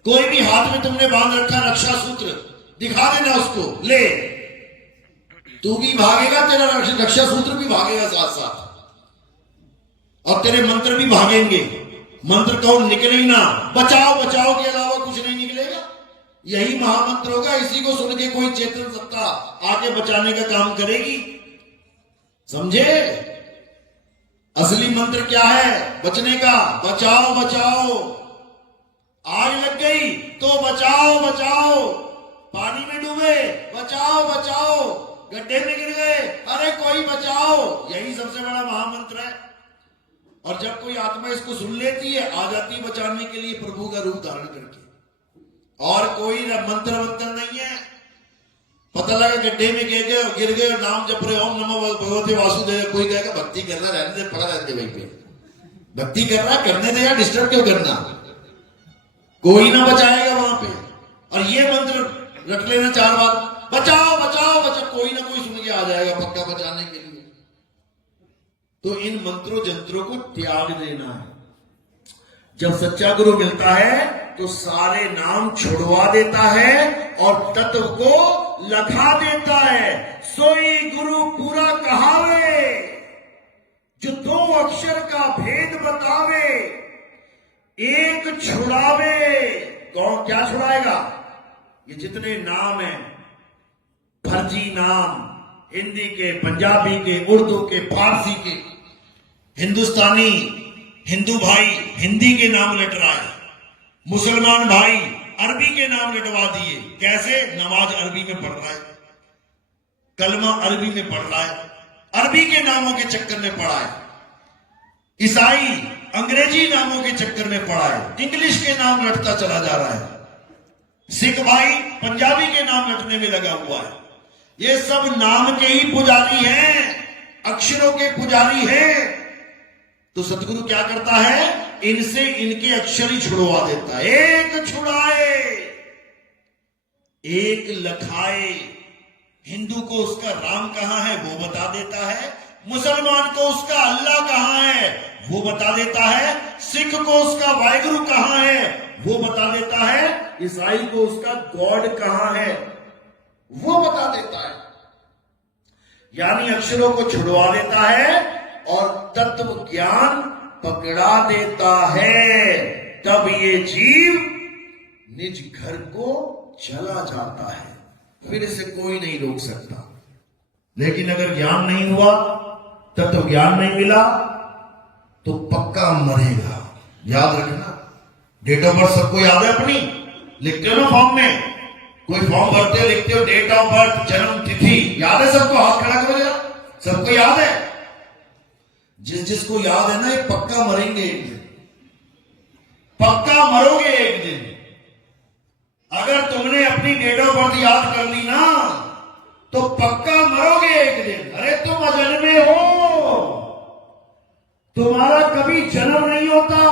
कोई भी हाथ में तुमने बांध रखा रक्षा सूत्र, दिखा देना उसको, ले, तू भी भागेगा, तेरा रक्षा सूत्र भी भागेगा साथ साथ, और तेरे मंत्र भी भागेंगे। मंत्र कौन निकले ही ना, बचाओ बचाओ के अलावा कुछ नहीं निकलेगा। यही महामंत्र होगा, इसी को सुन के कोई चेतन सत्ता आके बचाने का काम करेगी। समझे? असली मंत्र क्या है बचने का? बचाओ बचाओ। आग लग गई तो बचाओ बचाओ, पानी में डूबे बचाओ बचाओ, गड्ढे में गिर गए अरे कोई बचाओ। यही सबसे बड़ा महामंत्र है। और जब कोई आत्मा इसको सुन लेती है, आ जाती है बचाने के लिए प्रभु का रूप धारण करके। और कोई मंत्र नहीं है। पता लगा गड्ढे में गिर गए, नाम जप रहे ओम नमो भगवते वासुदेव, कोई कहेगा भक्ति करना, रहने दे, पड़ा रहते वहीं पे, भक्ति कर रहा करने दे यार, डिस्टर्ब क्यों करना। कोई ना बचाएगा वहां पे। और ये मंत्र रख लेना 4 बार, बचाओ बचाओ बचाओ, कोई ना कोई सुन के आ जाएगा पक्का बचाने के लिए। तो इन मंत्रों जंत्रों को त्याग देना है। जब सच्चा गुरु मिलता है तो सारे नाम छुड़वा देता है और तत्व को लखा देता है। सोई गुरु पूरा कहावे, जो 2 अक्षर का भेद बतावे, एक छुड़ावे। कौन क्या छुड़ाएगा? ये जितने नाम हैं, फर्जी नाम, हिंदी के, पंजाबी के, उर्दू के, फारसी के, हिंदुस्तानी, हिंदू भाई हिंदी के नाम लट रहा है, मुसलमान भाई अरबी के नाम लटवा दिए। कैसे? नमाज अरबी में पढ़ रहा है, कलमा अरबी में पढ़ रहा है, अरबी के नामों के चक्कर में पड़ा है। ईसाई अंग्रेजी नामों के चक्कर में पड़ा है, इंग्लिश के नाम लटता चला जा रहा है। सिख भाई पंजाबी के नाम लटने में लगा हुआ है। ये सब नाम के ही पुजारी हैं, अक्षरों के पुजारी हैं। तो सतगुरु क्या करता है? इनसे इनके अक्षर ही छुड़वा देता है। एक छुड़ाए एक लखाए। हिंदू को उसका राम कहां है वो बता देता है, मुसलमान को उसका अल्लाह कहां है वो बता देता है। सिख को उसका वाहिगुरु कहां है, वो बता देता है। ईसाई को उसका गॉड कहां है, वो बता देता है। यानी अक्षरों को छुड़वा देता है और तत्व ज्ञान पकड़ा देता है। तब ये जीव निज घर को चला जाता है, फिर इसे कोई नहीं रोक सकता। लेकिन अगर ज्ञान नहीं हुआ, तत्व ज्ञान नहीं मिला, तो पक्का मरेगा। याद रखना, डेट ऑफ बर्थ सबको याद है अपनी, लिखते हो ना फॉर्म में, कोई फॉर्म भरते हो लिखते हो डेट ऑफ बर्थ, जन्म तिथि याद है सबको? हाथ खड़ा करो जरा, सबको याद है? जिसको याद है ना, ये पक्का मरेंगे एक दिन, पक्का मरोगे एक दिन। अगर तुमने अपनी डेट ऑफ बर्थ याद कर ली ना, तो पक्का मरोगे एक दिन। अरे तुम अजन्मे हो, तुम्हारा कभी जन्म नहीं होता,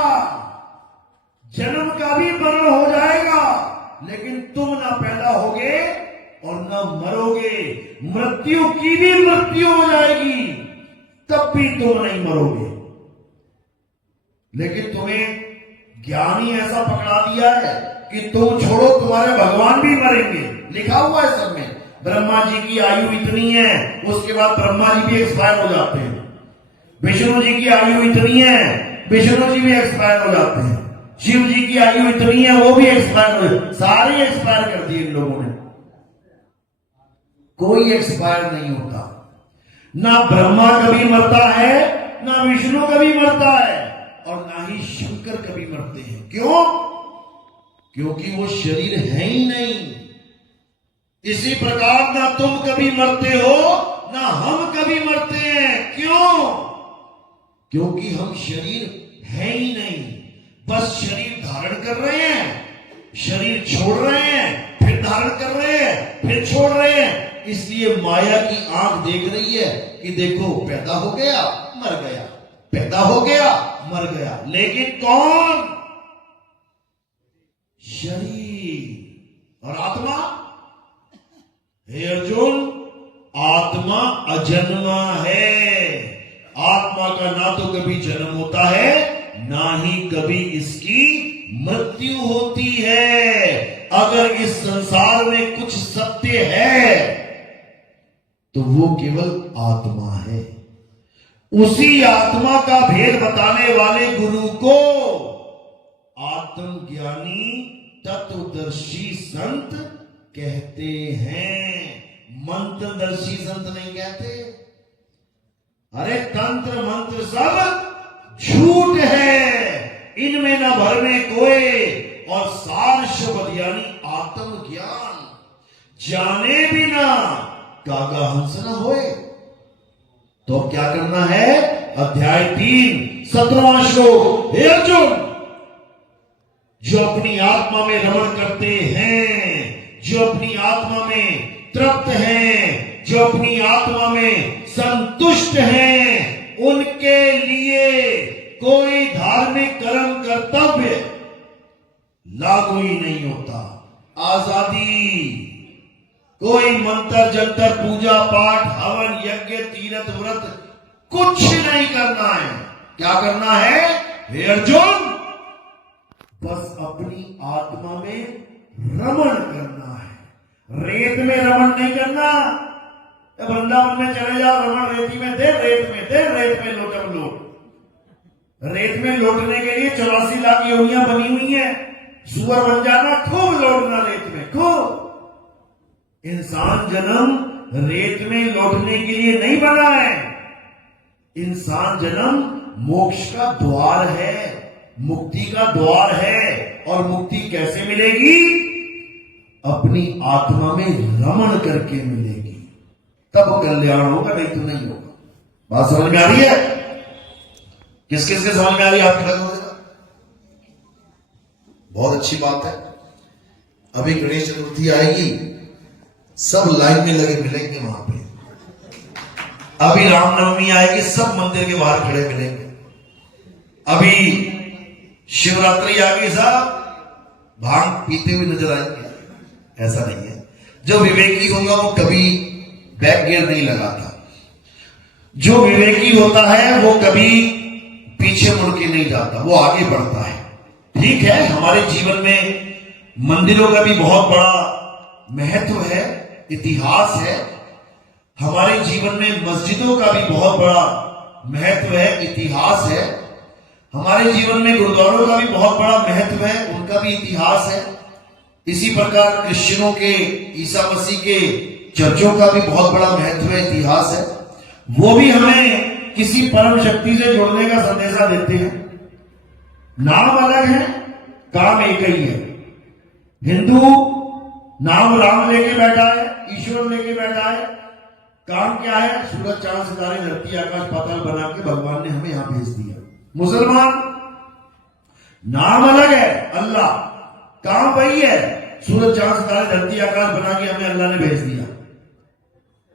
जन्म का भी मरण हो जाएगा, लेकिन तुम ना पैदा होगे और ना मरोगे। मृत्यु की भी मृत्यु हो जाएगी, तब भी तुम नहीं मरोगे। लेकिन तुम्हें ज्ञान ही ऐसा पकड़ा दिया है कि तुम छोड़ो, तुम्हारे भगवान भी मरेंगे। लिखा हुआ है सब में, ब्रह्मा जी की आयु इतनी है, उसके बाद ब्रह्मा जी भी एक्सपायर हो जाते हैं। विष्णु जी की आयु इतनी है, विष्णु जी भी एक्सपायर हो जाते हैं। शिव जी की आयु इतनी है, वो भी एक्सपायर हो, सारे एक्सपायर कर दिए इन लोगों ने। कोई एक्सपायर नहीं होता। ना ब्रह्मा कभी मरता है, ना विष्णु कभी मरता है, और ना ही शंकर कभी मरते हैं। क्यों? क्योंकि वो शरीर है ही नहीं। इसी प्रकार ना तुम कभी मरते हो, ना हम कभी मरते हैं। क्यों? क्योंकि हम शरीर है ही नहीं, बस शरीर धारण कर रहे हैं, शरीर छोड़ रहे हैं, फिर धारण कर रहे हैं, फिर छोड़ रहे हैं। इसलिए माया की आंख देख रही है कि देखो पैदा हो गया मर गया, पैदा हो गया मर गया। लेकिन कौन? शरीर और आत्मा। हे अर्जुन, आत्मा अजन्मा है। आत्मा का ना तो कभी जन्म होता है, ना ही कभी इसकी मृत्यु होती है। अगर इस संसार में कुछ सत्य है तो वो केवल आत्मा है। उसी आत्मा का भेद बताने वाले गुरु को आत्मज्ञानी तत्वदर्शी संत कहते हैं, मंत्रदर्शी संत नहीं कहते। अरे तंत्र मंत्र सब झूठ है, इनमें न भरने कोई, और सार शब्द यानी आत्मज्ञान जाने बिना कागा हंस न होए। तो क्या करना है? अध्याय 3 17वां श्लोक। हे अर्जुन, जो अपनी आत्मा में रमण करते हैं, जो अपनी आत्मा में तृप्त हैं, जो अपनी आत्मा में संतुष्ट हैं, उनके लिए कोई धार्मिक कर्म कर्तव्य लागू ही नहीं होता। आजादी, कोई मंत्र जंतर पूजा पाठ हवन यज्ञ तीर्थ व्रत कुछ नहीं करना है। क्या करना है? हे अर्जुन, बस अपनी आत्मा में रमण करना है। रेत में रमण नहीं करना। वृंदावन में चले जाओ, रमण रेती में दे, रेत में दे, रेत में लोटम लोट। रेत में लौटने के लिए 84 लाख योनियां बनी हुई है। सुअर बन जाना, खूब लौटना रेत में, खूब। इंसान जन्म रेत में लौटने के लिए नहीं बना है। इंसान जन्म मोक्ष का द्वार है, मुक्ति का द्वार है। और मुक्ति कैसे मिलेगी? अपनी आत्मा में रमण करके मिलेगी, तब कल्याण होगा, नहीं तो नहीं होगा। बात समझ में आ रही है? किस किस के समझ में आ रही है? आपके लग होगा। बहुत अच्छी बात है। अभी गणेश चतुर्थी आएगी, सब लाइन में लगे मिलेंगे वहां पे। अभी रामनवमी आएगी, सब मंदिर के बाहर खड़े मिलेंगे। अभी शिवरात्रि आ गई, सब भांग पीते हुए नजर आएंगे। ऐसा नहीं है। जो विवेकी होगा वो कभी बैक गियर नहीं लगाता। जो विवेकी होता है वो कभी पीछे मुड़ के नहीं जाता, वो आगे बढ़ता है। ठीक है, हमारे जीवन में मंदिरों का भी बहुत बड़ा महत्व है, इतिहास है। हमारे जीवन में मस्जिदों का भी बहुत बड़ा महत्व है, इतिहास है। हमारे जीवन में गुरुद्वारों का भी बहुत बड़ा महत्व है, उनका भी इतिहास है। इसी प्रकार क्रिश्चियनों के, ईसा मसीह के चर्चों का भी बहुत बड़ा महत्व है, इतिहास है। वो भी हमें किसी परम शक्ति से जुड़ने का संदेशा देते हैं। नाम अलग है, काम एक ही है। हिंदू नाम राम लेके बैठा है, ईश्वर लेके बैठा है, काम क्या है? सूरज चांद सितारे धरती आकाश पाताल बना के भगवान ने हमें यहां भेज दिया। मुसलमान नाम अलग है, अल्लाह, काम वही है, सूरज चांद सितारे धरती आकाश बना के हमें अल्लाह ने भेज दिया।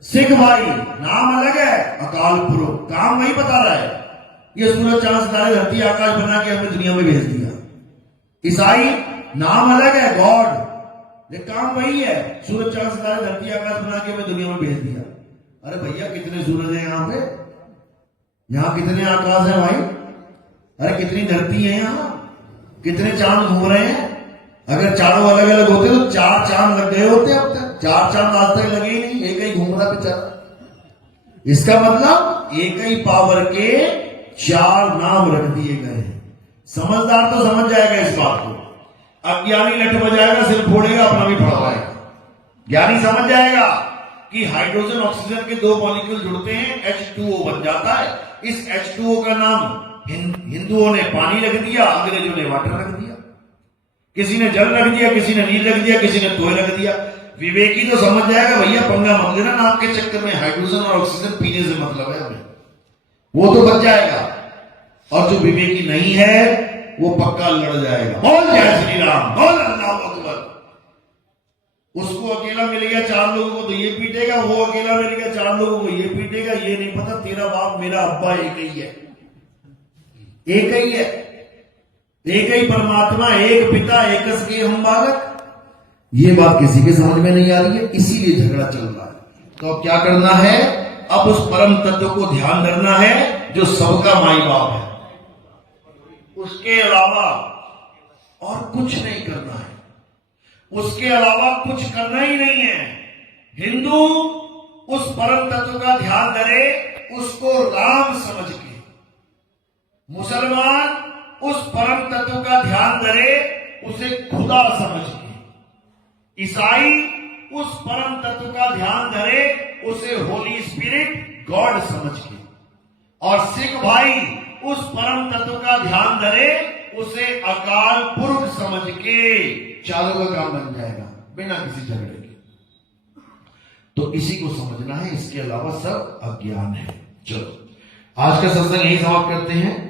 सिख भाई नाम अलग है, अकाल पुरुष, काम वही बता रहा है, ये सूरज चांद सितारे धरती आकाश बना के हमें दुनिया में भेज दिया। ईसाई नाम अलग है, गॉड, ये काम वही है, सूरज चांद सितारे धरती आकाश बना के हमें दुनिया में भेज दिया। अरे भैया कितने सूरज हैं यहाँ पे, यहाँ कितने आकाश है भाई, अरे कितनी धरती है यहाँ, कितने चांद घूम रहे हैं। अगर चारों अलग अलग होते तो 4 चांद लग गए होते, अब तक 4 चांद आज तक लगे ही नहीं, एक ही घूम रहा बेचारा। इसका मतलब एक ही पावर के 4 नाम रख दिए गए हैं। समझदार तो समझ जाएगा इस बात को, अज्ञानी लठ बजाएगा, सिर फोड़ेगा, अपना भी फड़वाएगा। ज्ञानी समझ जाएगा कि हाइड्रोजन ऑक्सीजन के 2 मॉलिक्यूल जुड़ते हैं, H2O बन जाता है। इस H2O का नाम हिंदुओं ने पानी रख दिया, अंग्रेजों ने वाटर रख दिया, किसी ने जल रख दिया, किसी ने नील रख दिया, किसी ने तोय रख दिया। विवेकी तो समझ जाएगा भैया पंगा मत लेना नाम के चक्कर में, हाइड्रोजन और ऑक्सीजन पीने से मतलब है हमें, वो तो बच जाएगा। और जो विवेकी नहीं है वो पक्का लड़ जाएगा। बोल जय श्री राम, बोल अल्लाह अकबर। उसको अकेला मिल गया 4 लोगों को तो ये पीटेगा, वो अकेला मिल गया 4 लोगों को ये पीटेगा। ये नहीं पता तेरा बाप मेरा अब्बा एक ही है, एक ही है, एक ही परमात्मा, एक पिता, एकस के हम बालक। ये बात किसी के समझ में नहीं आ रही है, इसीलिए झगड़ा चल रहा है। तो अब क्या करना है? अब उस परम तत्व को ध्यान धरना है जो सबका माई बाप है, उसके अलावा और कुछ नहीं करना है, उसके अलावा कुछ करना ही नहीं है। हिंदू उस परम तत्व का ध्यान धरे, उसको राम समझ के। मुसलमान उस परम तत्व का ध्यान धरे, उसे खुदा समझ के। ईसाई उस परम तत्व का ध्यान धरे, उसे होली स्पिरिट गॉड समझ के। और सिख भाई उस परम तत्व का ध्यान धरे, उसे अकाल पुरुष समझ के। चारों का काम बन जाएगा बिना किसी झगड़े के। तो इसी को समझना है, इसके अलावा सब अज्ञान है। चलो आज का सत्संग यही समाप्त करते हैं।